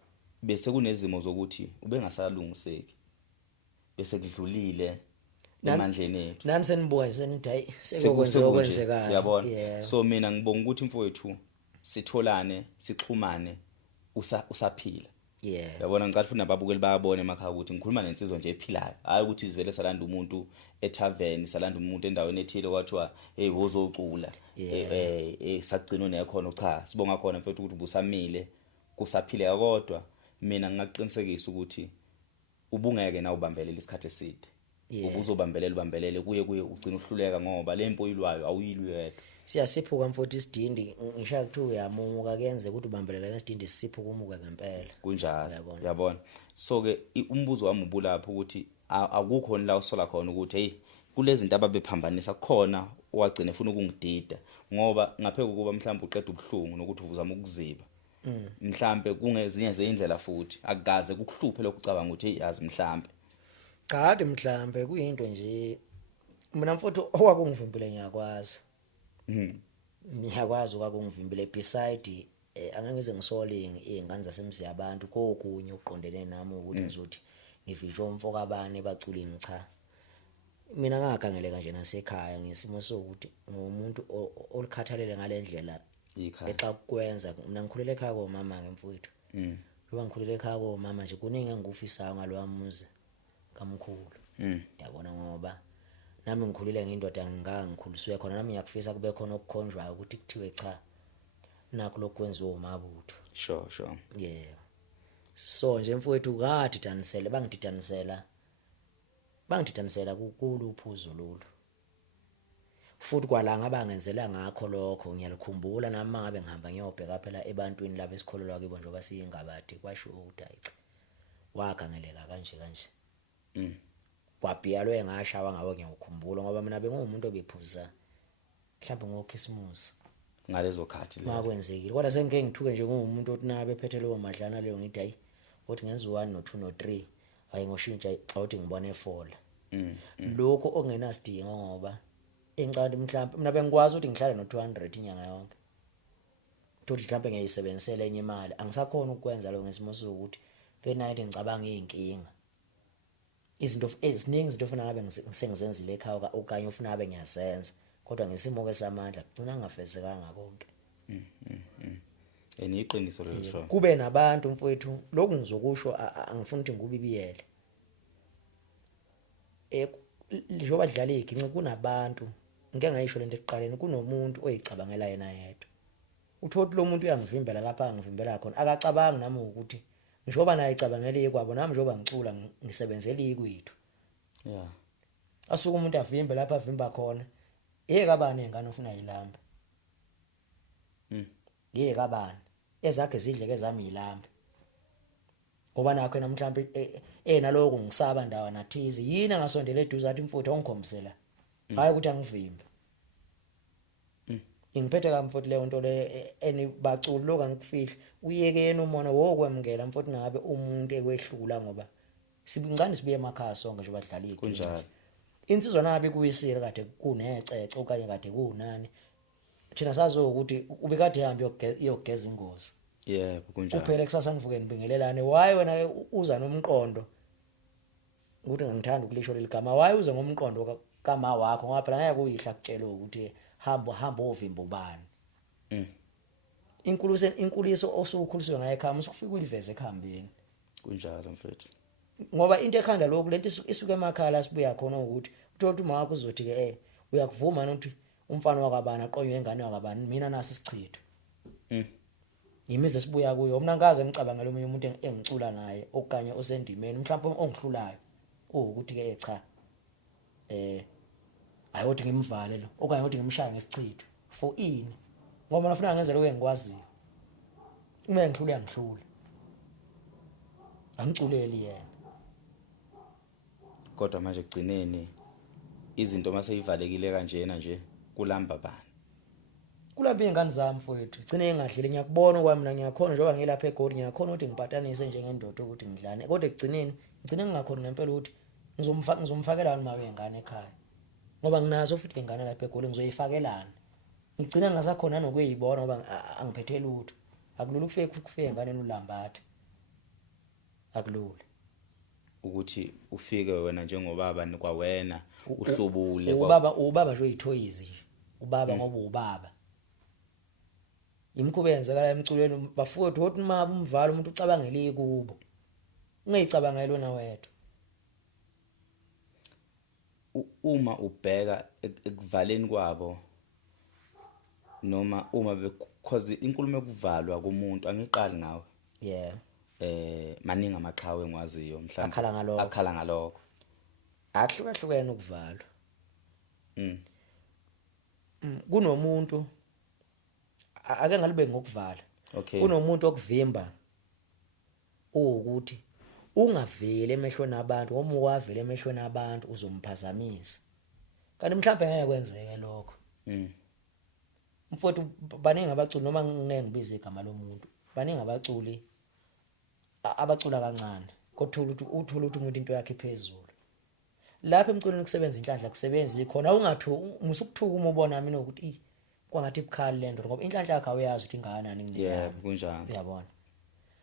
bese kunezimo zokuthi ubengasalungiseki bese kudlulile emandleni ethu nani senibuka senithi hayi sekwenzayo yabona so mina ngibonga ukuthi mfowethu sitholane sixhumane usaphila yabona ngicela futhi nababukeli bayabona emakhaya ukuthi ngikhuluma nensizwa nje ephilayo hayi ukuthi izivele salanda umuntu etavern salanda umuntu endaweni ethile kwathiwa hey wozocula sagcina unekhona cha sibonga khona mfowethu ukuthi ubusamile kusaphile kodwa mina ngingaqinisekisa ukuthi ubungeke na ubambelela isikhathi eside ubuzobambelela kuye ugcina uhluleka ngoba lempo ilwayo awuyilwi yedwa siyasiphuka mfowethu isidindi ngishaya kuthiwa uyamuka kenze ukuthi ubambelela ngesidindi sisiphuka umuke ngempela kunjalo yabona so ke umbuzo wami ubulapha ukuthi akukho la usola khona ukuthi hey kulezi zinto ababephambanisa khona owagcina ufuna ukungidida ngoba ngapheka kuba mhlawumbe uqeda ubuhlungu nokuthi uvuzama ukuziba mhlambe kungezinye zeindlela futhi akugaze kukuhluphe lokucabanga ukuthi hey yazi mhlambe cha mhlambe kuyinto nje mina mfowethu okwakungivimbile ngiyakwazi ngiyakwazi ukwakungivimbile beside angangize ngisole izingane zasemzi yabantu kokunye ukuqondene nami ukuthi ngizothi ngivisho umfoko abane baculini cha mina ngakhangeleka nje nasekhaya ngesimo sokuthi ngomuntu olikhathalele ngalendlela exa kwenza mina ngikhulele ekhaya komama ngemfowethu loba ngikhulele ekhaya komama nje kuningi engikufisayo ngalo muzi kamkhulu yabona ngoba nami ngikhulile ngindoda ngangikhuliswe khona nami ngiyakufisa kube khona okukhonjwayo ukuthi kuthiwe cha nakho lokwenziwa Umabutho sure so nje mfowethu kadidanisele bangididanisela kukulu uphuzo lolu futhi kwalanga bangenzela ngakho lokho ngiyalikhumbula nami mangabe ngihamba ngiyobheka phela ebantwini laba esikholelwa kibo njengoba siyingabadi kwasho ukuthi hayi cha wakhangeleka kanje kwabhiyalwe ngashawa ngawo ngiyakukhumbula ngoba mina bengumuntu obephuza mhlawumbe ngoKhisimusi ngalezo khathi lezo makwenzekile kodwa sengike ngithuke nje ngumuntu othi nabe phethe leyo madlana leyo ngithi hayi uthi ngenza 1 no 2 no 3 hayi ngoshintsha xa uthi ngibone 4 lokho ongenasidingo ngoba engcandi mhlawumbe mina bengikwazi ukuthi ngihlale no 200 inyanga yonke uthi mhlawumbe ngiyisebenzisela enye imali angisakhona ukwenza lo ngesimo sokuthi ke night ngicabanga izinkinga izinto eziningi izinto ofuna ngabe ngisengizenzile ekhaya okanye ufuna ngabe ngiyazenza kodwa ngesimo ke samandla kugcina ngafezekanga konke. Eniyiqiniso lelo sho. Kube nabantu mfowethu lokhu ngizokusho angifuni ukuthi ngikubibiyele. Njengoba dlala iginci kunabantu ngeke ngayisho lento ekuqaleni kunomuntu oyicabangela yena yedwa. Uthothi lo muntu uyangivimbela lapha angivimbela khona akacabangi nami ukuthi njengoba naye icabangela ikwabo nami njengoba ngicula ngisebenzela ikwethu. Yeah. Asuka umuntu avimbe lapha avimba khona. Kabani engane ufuna yilamba. Kabani ezakhe zidleke zami yilamba. Ngoba nakho namhlanje naloko ngisaba ndawa nathize yini angasondela eduze athi mfuthu ongikhombisela. Hayi ukuthi angivimbe. Ingiphethe kamfuthu leyo nto le enibaculi lokho angikufihli uyekeni umona wokwemngela mfuthu ngabe umuntu ekwehlula ngoba sibincane sibuye emakhaya sonke nje badlala iqiniso kunjalo. Insizwa nabi kuyisile kade kunecece okanye kade kunani thina sazo ukuthi ubekade ihambe yogeza ingozi. Yebo kunjalo. Kuphela kusasa ngivuke nibingelelane waye wena uza nomqondo ukuthi ngangithanda ukulisho leligama waye uza ngomqondo kama wakho ngoba phela ngeke kuyihla kutshela ukuthi hamba ovimba ubani. Inkuliso osukhuliswe ngaye ekhaya usufika uliveze ekhambeni. Kunjalo mfethu. Ngoba into ekhanda lokhu lento isuke emakhaya la sibuya khona ukuthi uthola ukuthi uma wakho uzothi ke uyakuvuma ukuthi umfana wakabani aqonywe ingane yakabani mina nasi isichitho. Yimize sibuya kuyo mina ngaze ngicabangela omunye umuntu engicula naye okanye osendimeni mhlawumbe ongihlulayo ukuthi ke cha ayothi ngimvale lo okanye ukuthi ngimshaya ngesichitho for ini ngoba nafuna ngenze lokho engikwaziyo uma engihlula ngihlule angiculeli yena. Kodwa manje kugcineni izinto mase yivalekile kanjena nje kulamba bani. Kulapha izingane zami mfowethu gcine engadlile ngiyakubona kwami mina ngiyakhona njengoba ngilapha eGoli ngiyakhona ukuthi ngipatanise njengendoda ukuthi ngidlane kodwa ekugcineni ngicine ngingakhona ngempela ukuthi ngizomfakelana uma wengane ekhaya ngoba nginazo futhi ingane lapha eGoli ngizoyifakelana ngicine ngingasakhona nokuyibona ngoba angiphethe lutho akulula ukufika enganeni ulambathe akulula ukuthi ufike wena njengobaba kwawena uhlubule ubaba nje uyithoyizi nje ubaba ngoba ubaba imikhuba yenzakala emculweni bafowethu uthi uma umvala umuntu ucabangele kubo ungayicabangela wena wedwa. Uma ubheka ekuvaleni kwabo noma uma because inkulumo ekuvalwa kumuntu angiqali ngawe. Yeah. Maningi amaqhawe engwaziyo mhlawumbe akhala ngalokho ahlukahlukene ukuvalwa. Kunomuntu ake ngalibe ngokuvala. Okay. Kunomuntu okuvimba ukuthi ungaveli emehlweni abantu ngoba uwavela emehlweni abantu uzomphazamisa. Kanti mhlawumbe ngeke kwenzeke lokho. Mfowethu baningi abaculi noma ngeke ngibize igama lomuntu. Baningi abaculi abacula kancane kodwa uthola ukuthi umuntu into yakhe iphezulu. Lapha emculweni kusebenza inhlanhla kusebenza ikhona musukuthuka uma ubona mina ukuthi kwangathi ibukhali lento ngoba inhlanhla yakhe awuyazi ukuthi ingakanani ngiyini. Yebo kunjalo. Uyabona.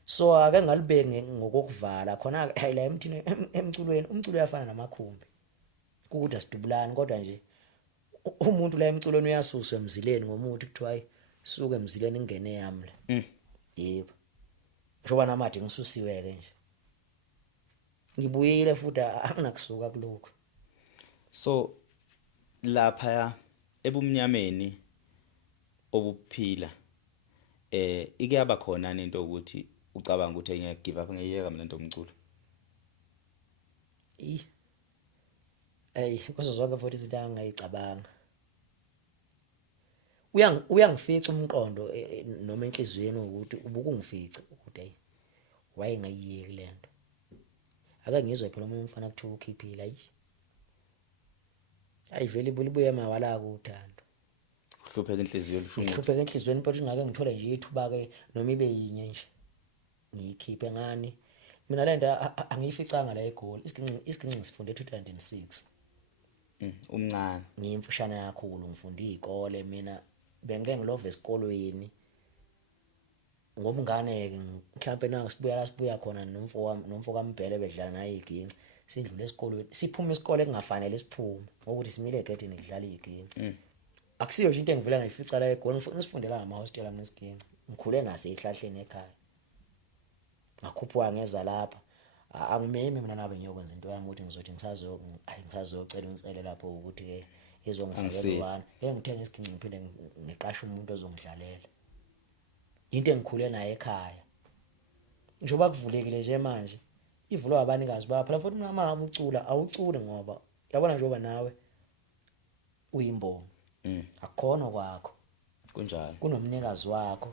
So ake ngalibenge ngokuvala khona la emthini emculweni umculo uyafana namakhumbi. Ukuthi asidubulani kodwa nje umuntu la emculweni uyasuswa emzileni ngomuthi kuthiwa suke emzileni ingene yami la. Yebo. Njoba namade ngisusiwe ke nje. Ngibuyile futhi anginakusuka kuloko. So lapha ebumnyameni obuphila ike yaba khona into ukuthi ucabanga ukuthi ngeke give up ngiyeka mina into umculo. Kuzo zonke futhi izinto angayicabanga. Uyangifica umqondo noma enhlizweni ukuthi ubukungifica ukuthi waye ngayiyeki lento. Ake ngizwe phela umuntu mfana kuthiwa ukhiphila vele bulibuye emawala akuthando. Uhlupheka inhliziyo lishunqo. Uhlupheka enhlizweni but ngake ngithole nje ithuba ke noma ibe yinye nje. Ngiyikhiphe ngani. Mina lento angiyificanga la eGoli. Isiginci ngifunde 2006. Umncane. Ngiyimfushana kakhulu ngifunde izikole mina bengeke ngilove esikolweni. Ngomngane ke mhlawumbe nangu sibuya khona nomfo kaMbhele bedlala naye iginci sidlule esikolweni siphuma isikole kungafanele siphume ngokuthi simile egedini idlala igame akusiyo nje into engivela ngayifica la egoli ngisifundela ngama hostel amesiginci ngikhule ngase ehlahleni ekhaya ngakhuphuka ngeza lapha angimeme mina nabe ngiyokwenza into yami ukuthi ngizothi ngisazocela unsele lapho ukuthi ke izongifakela one ngithenga isiginci ngiphinde ngiqashe umuntu ozongidlalela into engikhule nayo ekhaya njoba kuvulekile nje manje ivulwa abanikazi bapha la futhi uma ngabe ucula awucule ngoba yabona njoba nawe uyimbongo akukhona kwakho kunjalo kunomnikazi wakho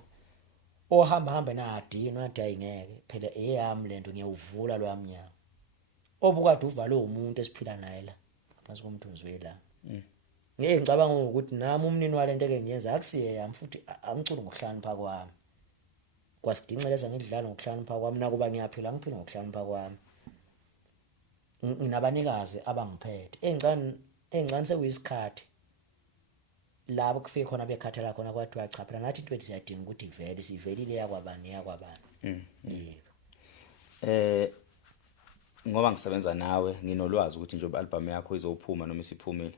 ohamba nadini wathi ayingeke phela eyami lento ngiyawuvula lwamnyama obukade uvale umuntu esiphila naye la ngaphansi komthunzi wela ngeke ngicabanga ukuthi nami umnini walento eke ngiyenza akusiye yami futhi angiculi ngokuhlanipha kwami kwasidinceleza ngidlala ngokuhlanipha kwami nakuba ngiyaphila ngiphila ngokuhlanipha kwami nginabanikazi abangiphethe engicane sekuyisikhathi labo kufike khona bekhathela khona kwathi cha phela nathi into siyadinga ukuthi ivele sivelile yakwabani yebo ngoba ngisebenza nawe nginolwazi ukuthi nje album yakho izophuma noma isiphumile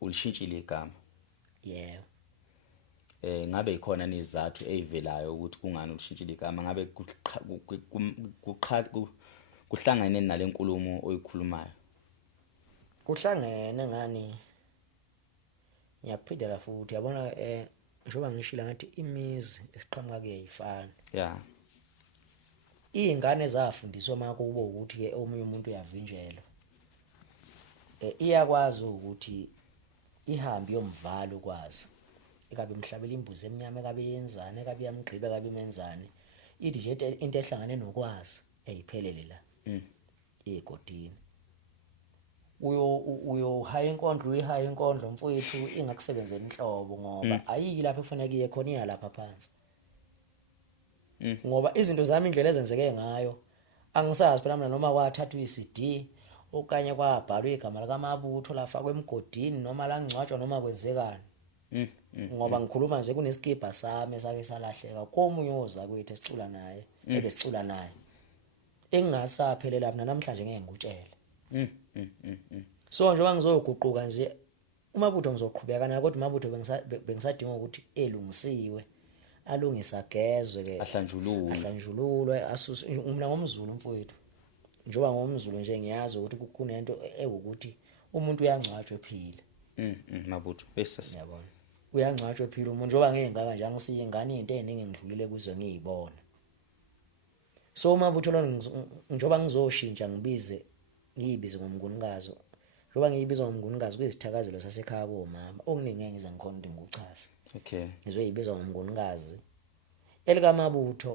ulishintshile igama ngabe ikhona nezizathu ezivelayo ukuthi kungani ulishintshile igama ngabe kuhlangene nalenkulumo oyikhulumayo kuhlangene ngani ngiyaphindela futhi yabona njoba ngishila ngathi imizi esiqhamuka kuyayifana izingane zafundiswa makubo ukuthi ke omunye umuntu uyavinjelwa iyakwazi ukuthi ihambe yomvalo ukwazi ekabe emhlabela imbuzi eminyama ekabe yenzane ekabe yamgqiba ekabe imenzane ithi nje into ehlangane nokwazi eyiphelele la egodini uyo high inkondlo mfowethu ingakusebenzela inhlobo ngoba ayiki lapha efanele iye khona iya lapha phansi ngoba izinto zami indlela ezenzeke ngayo angisazi phela mina noma kwathathwa iCD okanye kwabhalwa igama lika Umabutho lafakwa emgodini noma la ngcwatshwa noma kwenzekani ngoba ngikhuluma nje kunesikibha sami esake salahleka komunye ozakwethu esicula naye ebesicula naye engasaphelela mina namhlanje ngeke ngikutshele so njengoba ngizoguquka nje Umabutho ngizoqhubeka naye kodwa Umabutho bengisadinga ukuthi elungisiwe alungisa gezwe ke ahlanjululwe asuswe mina ngomZulu mfowethu njengoba ngomZulu nje ngiyazi ukuthi kunento ewukuthi umuntu uyangcwatshwa ephila Umabutho bese siyabona uyangcwatshwa ephila umuntu njengoba ngeke ngaka nje angisiye ingane into eziningi ngidlulile kuzo ngiyibona so Umabutho lo njengoba ngizoshintsha ngiyibize ngomngunikazi njengoba ngiyibiza ngomngunikazi kuyisithakazelo sasekhaya komama okuningi ngeke ngize ngikhona ukuthi ngikuchaze ngizoyibiza ngomngunikazi elika Umabutho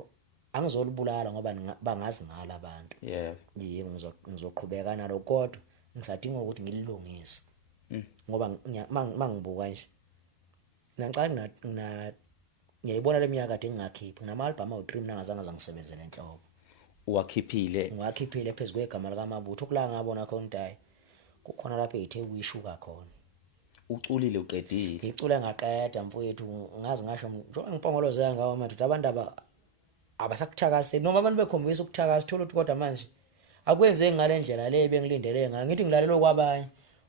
angizolibulala ngoba bangazi ngala abantu yebo ngizoqhubeka nalo kodwa ngisadinga ukuthi ngililungise ngoba mangibuka nje nancane ngiyayibona leminyaka kade ngingakhiphi ngama album awu3 mina ngazange zangisebenzele enhlobo ngakhiphile phezulu kwegama lika Umabutho kula ngabona khona ukuthi kukhona lapho ethe kuyishuka khona uculile uqedile ngicule ngaqeda mfowethu ngazi ngasho njengoba ngipongolozeka ngawo manje abantu abasakuthakaseli noma abantu bekhombisa ukuthakasa thola ukuthi kodwa manje akwenze ngale ndlela le bengilindele ngayo ngithi ngilalelo kwabanye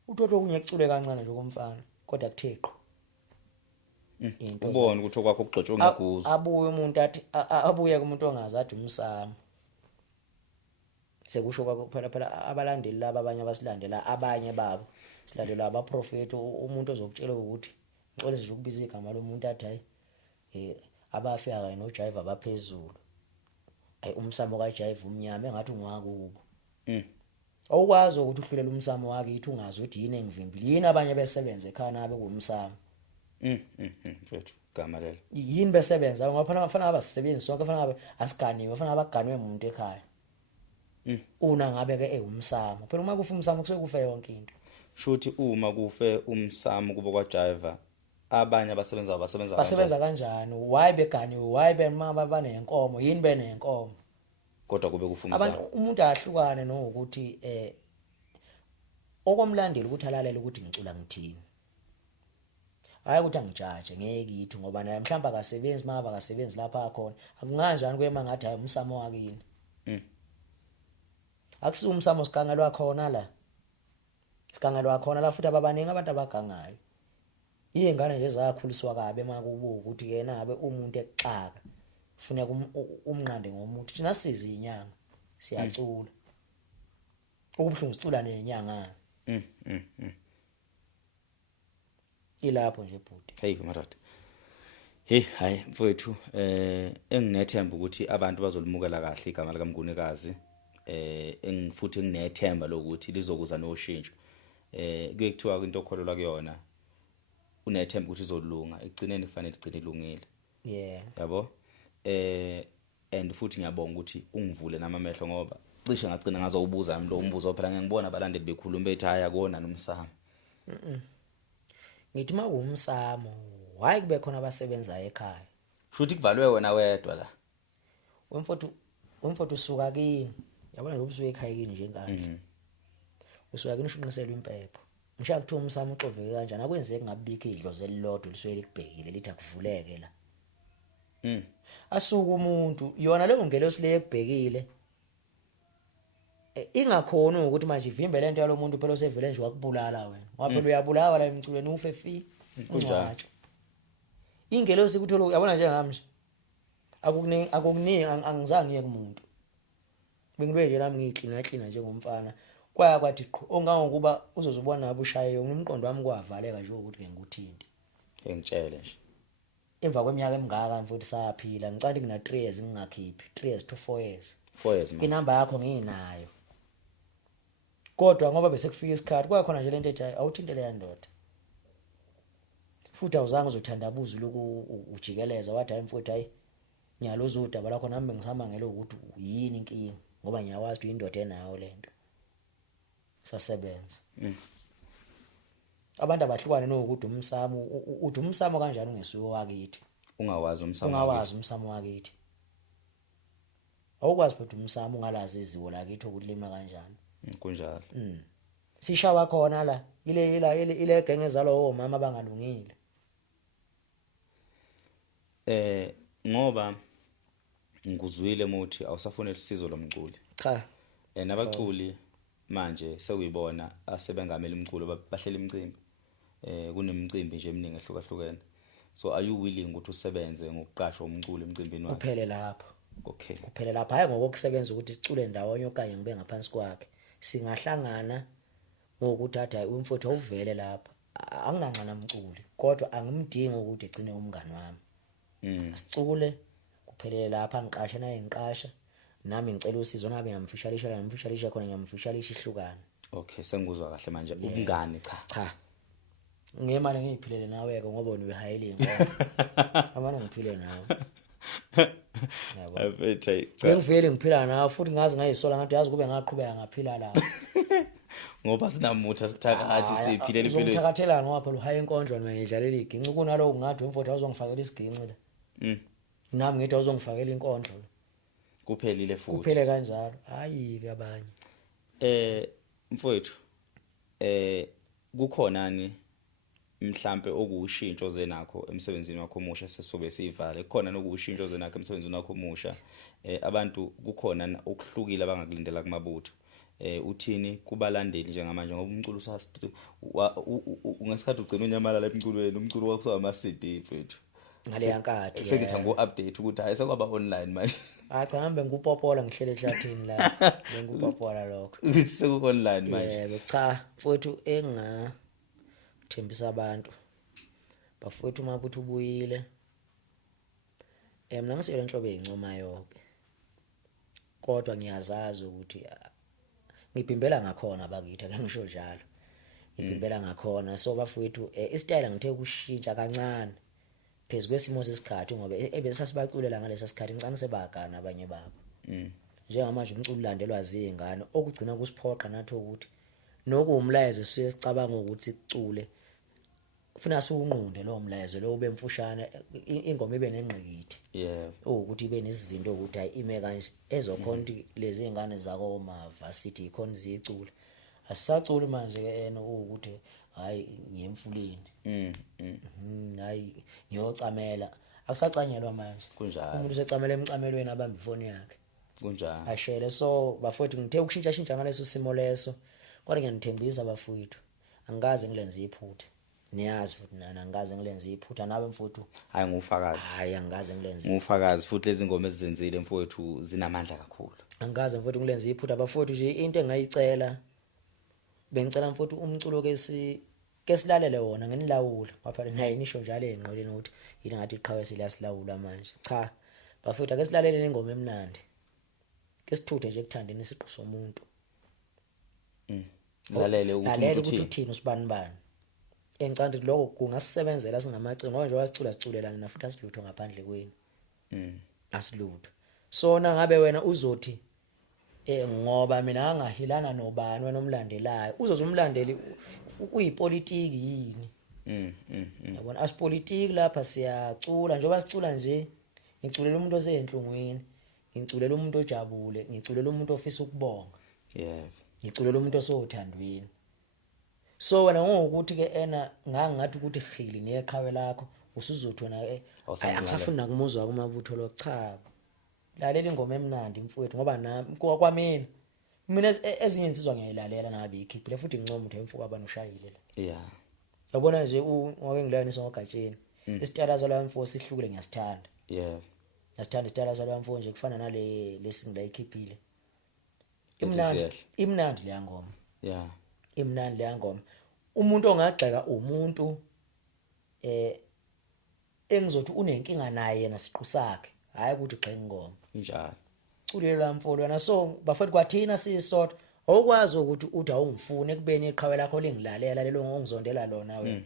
uthotho kunye kucule kancane nje komfana kodwa kutheqo into ubone ukuthi okwakho kugxotshwe ngeguzu abuye umuntu athi abuye kumuntu ongazathi umsamo sekusho phela abalandeli laba abanye abasilandela abanye babo silandela abaprofeti umuntu ozokutshela ukuthi ngicela nje ukubiza igama lomuntu athi hayi abafika kanye noJive abaphezulu umsamo kaJive umnyama engathi ungwakubo awukwazi ukuthi uhlulela umsamo wakhe ithi ungazi ukuthi yini engivimbili yini abanye besebenza ekhaya nabe kumsamo mfethu igama lelo yini besebenza ngoba fanele abasisebenzi sonke fanele asiganiwe fanele abaganwe umuntu ekhaya una ngabe ke umsamo phela uma kufa umsamo kusuke kufa yonke into shuthi uma kufe umsamo kuba kwaJive abanye basebenza kanjani why beganiwe why bemama banenkomo yini benenkomo kodwa kube kufa umsamo abantu umuntu ahlukane nokuthi okomlandeli ukuthi alalele ukuthi ngicula ngithini hayi ukuthi angijaje ngeke yithi ngoba naye mhlawumbe akasebenzi maba akasebenzi lapha khona akunganjani kwema ngathi hayi umsamo wakini akusiza umsamo sigangelwa khona la sigangelwa khona la futhi ababaningi abantu abagangayo ingane nje zakhuliswa kabe makubo ukuthi yena abe umuntu exaka kufuneka umnqande ngomuntu thina siza inyanga siyacula ubhlungu sicula nenyanga ilapho nje bhuti hey marata hey hayi mfowethu enginethemba ukuthi abantu bazolimukela kahle igama likaMgunikazi engifuthi nginethemba lokuthi lizokuza noshintsho kuye kuthiwa into okholelwa kuyona unethemba ukuthi izolunga ekugcineni kufanele igcine ilungile yabo and futhi ngiyabonga ukuthi ungivule namamehlo ngoba cishe ngagcina ngazowubuza nami lo umbuzo phela ngiyangibona abalandeli bekhuluma bethi haya kona nomsamo ngithi makumsamo hayi kube khona abasebenza ekhaya futhi kuvalwe wena wedwa la wemfotho usuka kini yabona ngoba usuke ekhaya kini nje kahle usuka kini ushunqiselwe impepho ngisho kuthiwa umsamo uxoveke kanjani akwenzeki ngabikho idlozi elilodwa lisuke likubhekile lithi akuvuleke la asuka umuntu yona leyo ngelosi le ekubhekile ingakhona ukuthi manje ivimbe lento yalomuntu phela osevele nje wakubulala wena ngoba phela uyabulawa la emculweni ufe fi ungatsho ingelosi ukuthi yabona nje ngami akukuningi angizange ngiye kumuntu bengibe nje nami ngiyiklina njengomfana kwaya kwathi qho ongangokuba uzozubona abushaye umqondo wami kwavaleka nje ukuthi ke ngikuthindi engitshele nje emva kweminyaka emingaka mfuthi saphila ngicandi ngina 3 years ngingakhiphi 3 years to 4 years 4 years man inamba yakho nginayo kodwa ngoba bese kufika isikhathi kwakhona nje lento ethi awuthintele yandoda futhi awuzange uzothandabuza loku ujikeleza wathi hayi mfuthi hayi ngiyaluza udaba lakho nami ngisama ngelo ukuthi yini inkingi ngoba ngiyawazi ukuthi indoda enayo lento sasebenza abantu abahlukane nokuthi umsamo uthi umsamo kanjani ungesuko wakithi ungawazi umsamo wakithi awukwazi ukuthi umsamo ungalazi iziwo lakithi ukuthi lima kanjani kunjalo sishawa khona la ile genge zalo omama bangalungile ngoba ngikuzwile muthi awusafonela isizo lomculi cha nabaculi manje sekuyibona asebengamela umculo bahlela imicimbi kunemicimbi nje eminingi ehlukahlukene so are you willing ukuthi usebenze ngokuqashwa umculo emcimbini wakhe kuphele lapho okay kuphele lapha hayi ngokusebenza ukuthi sicule ndawonye okanye ngibe ngaphansi kwakhe singahlangana ngokuthi athi umfowethu awuvele lapha anginanqana umculi kodwa angimdingi ukuthi egcine umngani wami sicule kuphelele lapha ngiqasha naye ngiqasha nami ngicela usizo nabe ngiyamfishalisha khona ngiyamfishalisha ihlukana okay sengizwa kahle manje ubungani cha ngemali ngiyiphilele nawe ke ngoba uyihayile ngoba amana ngiphile nawe yabo afethe ngivele ngiphila nawe futhi ngazi ngayisola ngathi yazi kube ngaqhubeka ngaphila lapha ngoba sinamutha sithakathi siphilela impilo ngithakathela ngoba phela uhaye inkondlo mina ngidlalela iginci kunaloko ngathi umfowethu awuzongifakela isigingci la nami ngithi awuzongifakela inkondlo kuphelile futhi kuphele kanjalo hayi ke abanye mfowethu kukhonani mhlambe okushintsho zenakho emsebenzini wakho omusha sesobe sivale kukhona nokushintsho zenakho emsebenzini wakho omusha abantu kukhona okuhlukile abangakulindela kumabutho uthini kubalandeli njengamanje ngoba umculo usastri ungesikhathi ugcina unyamala la emculweni umculo wakho ama CD mfethu ngale yankathi sengithi ngo-update ukuthi hayi sekwaba online manje cha ngihambe ngupopola ngihlele ehlathini la bengupopola lokho ukuthi seku-online manje yebo cha mfowethu engathembisa abantu bafowethu Umabutho ubuyile mina ngisele inhlobo ezincoma yonke kodwa ngiyazazi ukuthi ngibhimbela ngakhona bakithi ake ngisho njalo ngibhimbela ngakhona so bafowethu isitayela ngithe kushintsha kancane phezulu kwesimo sesikhathi ngoba ebesasibaculela ngalesa sikhathi ngicane sebagana abanye babo njengamanje umculo ulandelwa zingane okugcina kusiphoqa nathi ukuthi nokuumlayezo siye sicabanga ukuthi sicule ufuna siunqunde lo mlayezo lo ube mfushana ingoma ibe nenqikithi ukuthi ibe nesizinto ukuthi hayi ime kanje ezokhonti lezi zingane zako Mavasity ikhona zicula asisaculi manje ke ena ukuthi hayi ngiyemfuleni hayi ngiyocamela akusacanyelwa manje kunjalo umuntu usecamela emcamelweni abamba ifoni yakhe kunjani ashele. So bafowethu ngithe ukushintsha ngaleso simo leso, kodwa ngiyanithembisa bafowethu angikaze ngilenze iphutha. Niyazi futhi nana angikaze ngilenze iphutha, nawe mfowethu hayi ngufakazi. hayi angikaze ngilenze Ngufakazi futhi lezi ngoma ezizenzile mfowethu zinamandla kakhulu. angikaze mfowethu ngilenze iphutha bafowethu. Nje into engayicela, bengicela mfowethu umculo ke silalele wona ngenilawula phapha naye nisho njalo enqoleni ukuthi yini ngathi iqhawe silasilawula manje. Cha bafowethu, ake silalele ingoma emnandi, ke sithuthe nje ekuthandeni isiqu somuntu. Lalela ukuthi uthini usibani. Engicanda ukuthi lokho kungasisebenzela singamaciko, ngoba nje wasiculelana na futhi asilutho ngaphandle kweni. Asilutho. So nangabe wena uzothi ngoba mina angahilana nobani wena omlandelayo, uzoze umlandeli uyipolitiki yini? Yabona asipolitiki lapha, siyacula njengoba sicula nje. Ngiculela umuntu oseyenhlungwini, ngiculela umuntu ojabule, ngiculela umuntu ofisa ukubonga. Ngiculela umuntu osothandweni. So wena ngokuthi ke ngangathi ukuthi khili neqhawe lakho usuzothi wena angisafuni nakumuzwa Umabutho lo. Cha, lalela ingoma emnandi mfowethu, ngoba nami mina ezinye insizwa ngiyayilalela nangabe ikhiphile, futhi ngincoma ukuthi emfuka abantu ushayile la. Yabona nje ngake ngilayanisa ngogatsheni isitala salwa mfo sihlukile, ngiyasithanda. Ngiyasithanda isitala salwa mfo nje, kufana nale lesingila ikhiphile. Imnandi le ngoma. Imnandi le ngoma. Umuntu ongagxeka umuntu engizothi unenkinga naye yena siqu sakhe, hayi ukuthi gxeka ingoma njalo culela mfolo wena. So bafethu kwathina sisodwa awukwazi ukuthi uthi awungifuni ekubeni iqhawe lakho lingilalela lelo ngongizondela lona wena,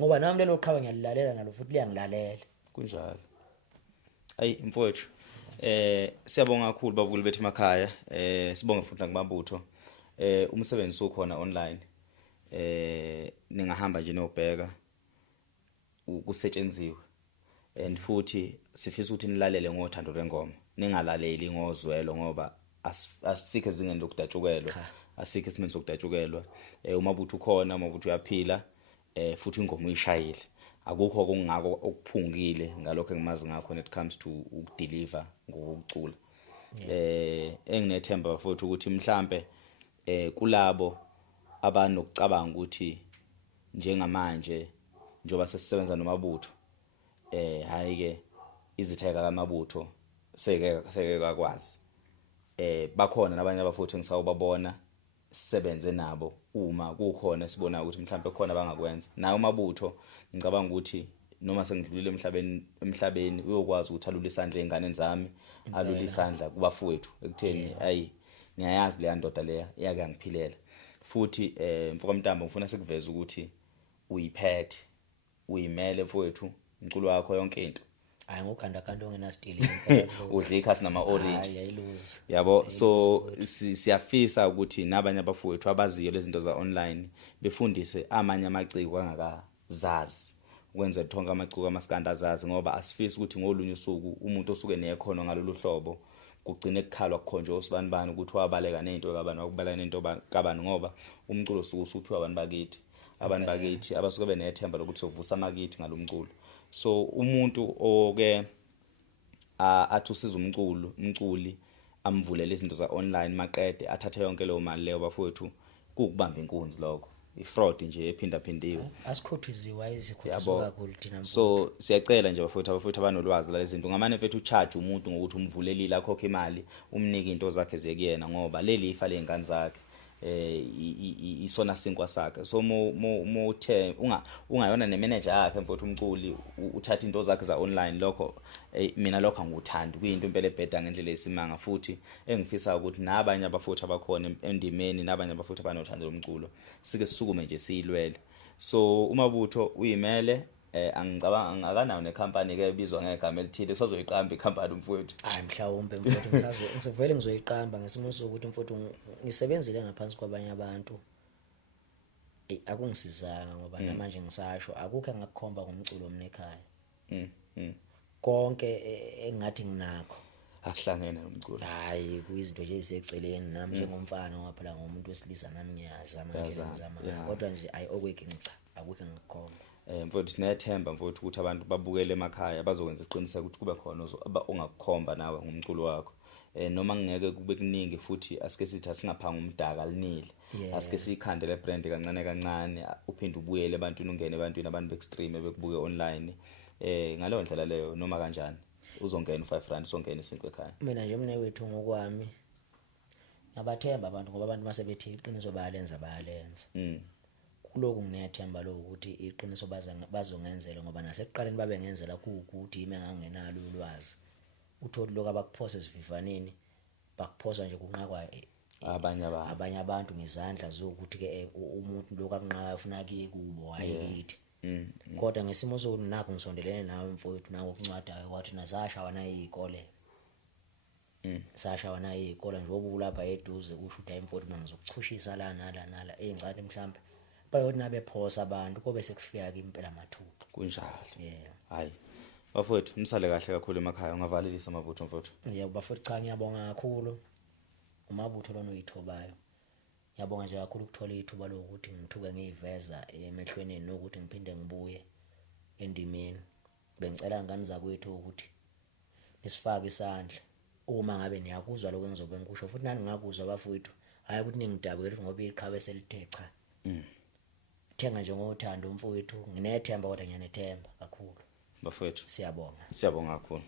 ngoba nami lelo qhawe ngiyalilalela nalo futhi liyangilalela kunjalo. Ayi mfowethu, siyabonga kakhulu babukeli bethu emakhaya. Sibonge futhi ngumabutho. Umsebenzi ukhona online. Ningahamba nje nobheka ukusetshenziswa, and futhi sifisa ukuthi nilalele ngothando lwengoma, ningalaleli ngozwelo, ngoba asikho ezingeni lokudatshukelwa, asikho esimeni sokudatshukelwa. Umabutho ukhona, umabutho uyaphila, futhi ingoma uyishayile. Akukho okungako okuphungile ngalokho engimazi ngakho when it comes to ukudeliver ngokucula. Enginethemba futhi ukuthi mhlambe kulabo abanokucabanga ukuthi njengamanje njoba sesisebenza nomabutho, hayi ke izitheka kaMabutho seke kakwazi. Bakhona nabanye abafuthi engisawubabona sisebenze nabo, uma kukhona sibona ukuthi mhlambe khona abangakwenza nayo umabutho. Ngicabanga ukuthi noma sengidlulile emhlabeni uyokwazi ukuthi alule isandla einganeni zami, alule isandla kubafowethu ekutheni ayi ngiyayazi le ndoda leya iyake ngiphilela. Futhi mfoka Mntambo, ngifuna sikuveze ukuthi uyiphethe, uyimele mfowethu, umculo wakho yonke into. Hayi ngokhandakanda ongenastili udla ikhasi nama orange. Hayi yayiluza. Yabo, so siyafisa ukuthi nabanye abafowethu abaziyo lezi zinto za online befundise amanye amaciko angakazazi, ukwenza thonke amaciko amaskandi azazi, ngoba asifisi ukuthi ngolunye usuku umuntu osuke nekhono ngalolu hlobo kugcine ekukhalwa kukhonjwa usibanibani ukuthi wabaleka nento kabani, wakubaleka nento kabani, ngoba umculo usuphiwa abantu bakithi. Abantu bakithi abasuke benethemba lokuthi sovusa amakithi ngalomculo. So umuntu oke athi usiza umculi amvulele izinto za online maqede athathe yonke leyo mali leyo bafowethu, kukubamba inkunzi lokho, ifraud nje ephindaphindiwe. Asikhuthuziwa izikhuthuzo kakhulu thina. So siyacela nje bafowethu abanolwazi la lezi zinto, ngamane mfethu ucharge umuntu ngokuthi umvulelile akhokhe imali, umnike into zakhe zekuyena, ngoba leli ifa lengane zakhe isona sinkwa sakhe. So mo uthe ungayona nemanager yakhe mfowethu umculi, uthatha into zakhe za online, lokho mina lokho angikuthandi, kuyinto impela ebheda ngendlela esimanga. Futhi engifisa ukuthi nabanye abafowethu abakhona endimeni, nabanye abafowethu abanothando lomculo, sike sisukume nje siyilwele. So umabutho uyimele. Angicabanga akanayo nekhampani ke ebizwa ngegama elithile sozoyiqamba ikhampani mfowethu. Hayi mhlawumbe mfowethu ngisavele ngizoyiqamba ngesimo sokuthi mfowethu ngisebenzile ngaphansi kwabanye abantu. Akungisizanga ngoba namanje ngisasho akukho engakukhomba ngomculo mina ekhaya. Konke engathi nginakho akuhlangene nomculo. Hayi kuyizinto nje eziseceleni, nami njengomfana ngoba phela ngomuntu wesilisa nami ngiyazama ngizama, kodwa nje ayi okwekinca akukho engakukhomba. Mfowethu sinethemba mfowethu ukuthi abantu babukele emakhaya bazokwenza isiqiniseko ukuthi kube khona ongakukhomba nawe ngomculo wakho. noma ngeke kube kuningi futhi asike sithi asingaphanga umdaka linile asike sikhandele brand kancane kancane uphinde ubuyele ebantwini ungene ebantwini abantu beextreme bekubuke online ngaleyo ndlela leyo noma kanjani uzongena u5 songena isinkwe ekhaya. Mina nje umnewethu ngokwami nabathemba abantu ngoba abantu mase bethi iqiniso bayalenza kuloku nginethemba lo ukuthi iqiniso bazongenzela ngoba nasekuqaleni babe ngenzela ukuthi ime ngangenalo ulwazi uthola lokho abakuphosa esivivaneni bakuphosa nje kunqakwa abanye abantu ngezandla zokuthi ke umuntu lokho akunqaka ufuna kubo hayikithi kodwa ngesimo sokuthi nakho ngisondelene nawe mfowethu nawe ukuncwada kwathi nasashawa na izikole sashawa na izikole njengoba ulapha eduze kusho ukuthi ayimfowethu mina ngizokuchushisa la nala engcane mhlambe bayothi nabe phosa abantu kobe sekufika impela mathupha kunjalo hayi bafowethu nisale kahle kakhulu emakhaya ungavalelisa Umabutho mfowethu. Yebo bafowethu cha ngiyabonga kakhulu Umabutho lona uyithobayo ngiyabonga nje kakhulu ukuthola ithuba lokuthi ngithuke ngiyiveza emehlweni nokuthi ngiphinde ngibuye endimeni bengicela ngani zakwethu ukuthi nisifake isandla uma ngabe niyakuzwa lokho engizobe ngikusho futhi nani ngakuzwa bafowethu hayi ukuthi ningidabukele ngoba iqhawe selithe cha thenga nje ngothando mfowethu nginethemba kodwa ngiyanethemba kakhulu bafowethu siyabonga kakhulu.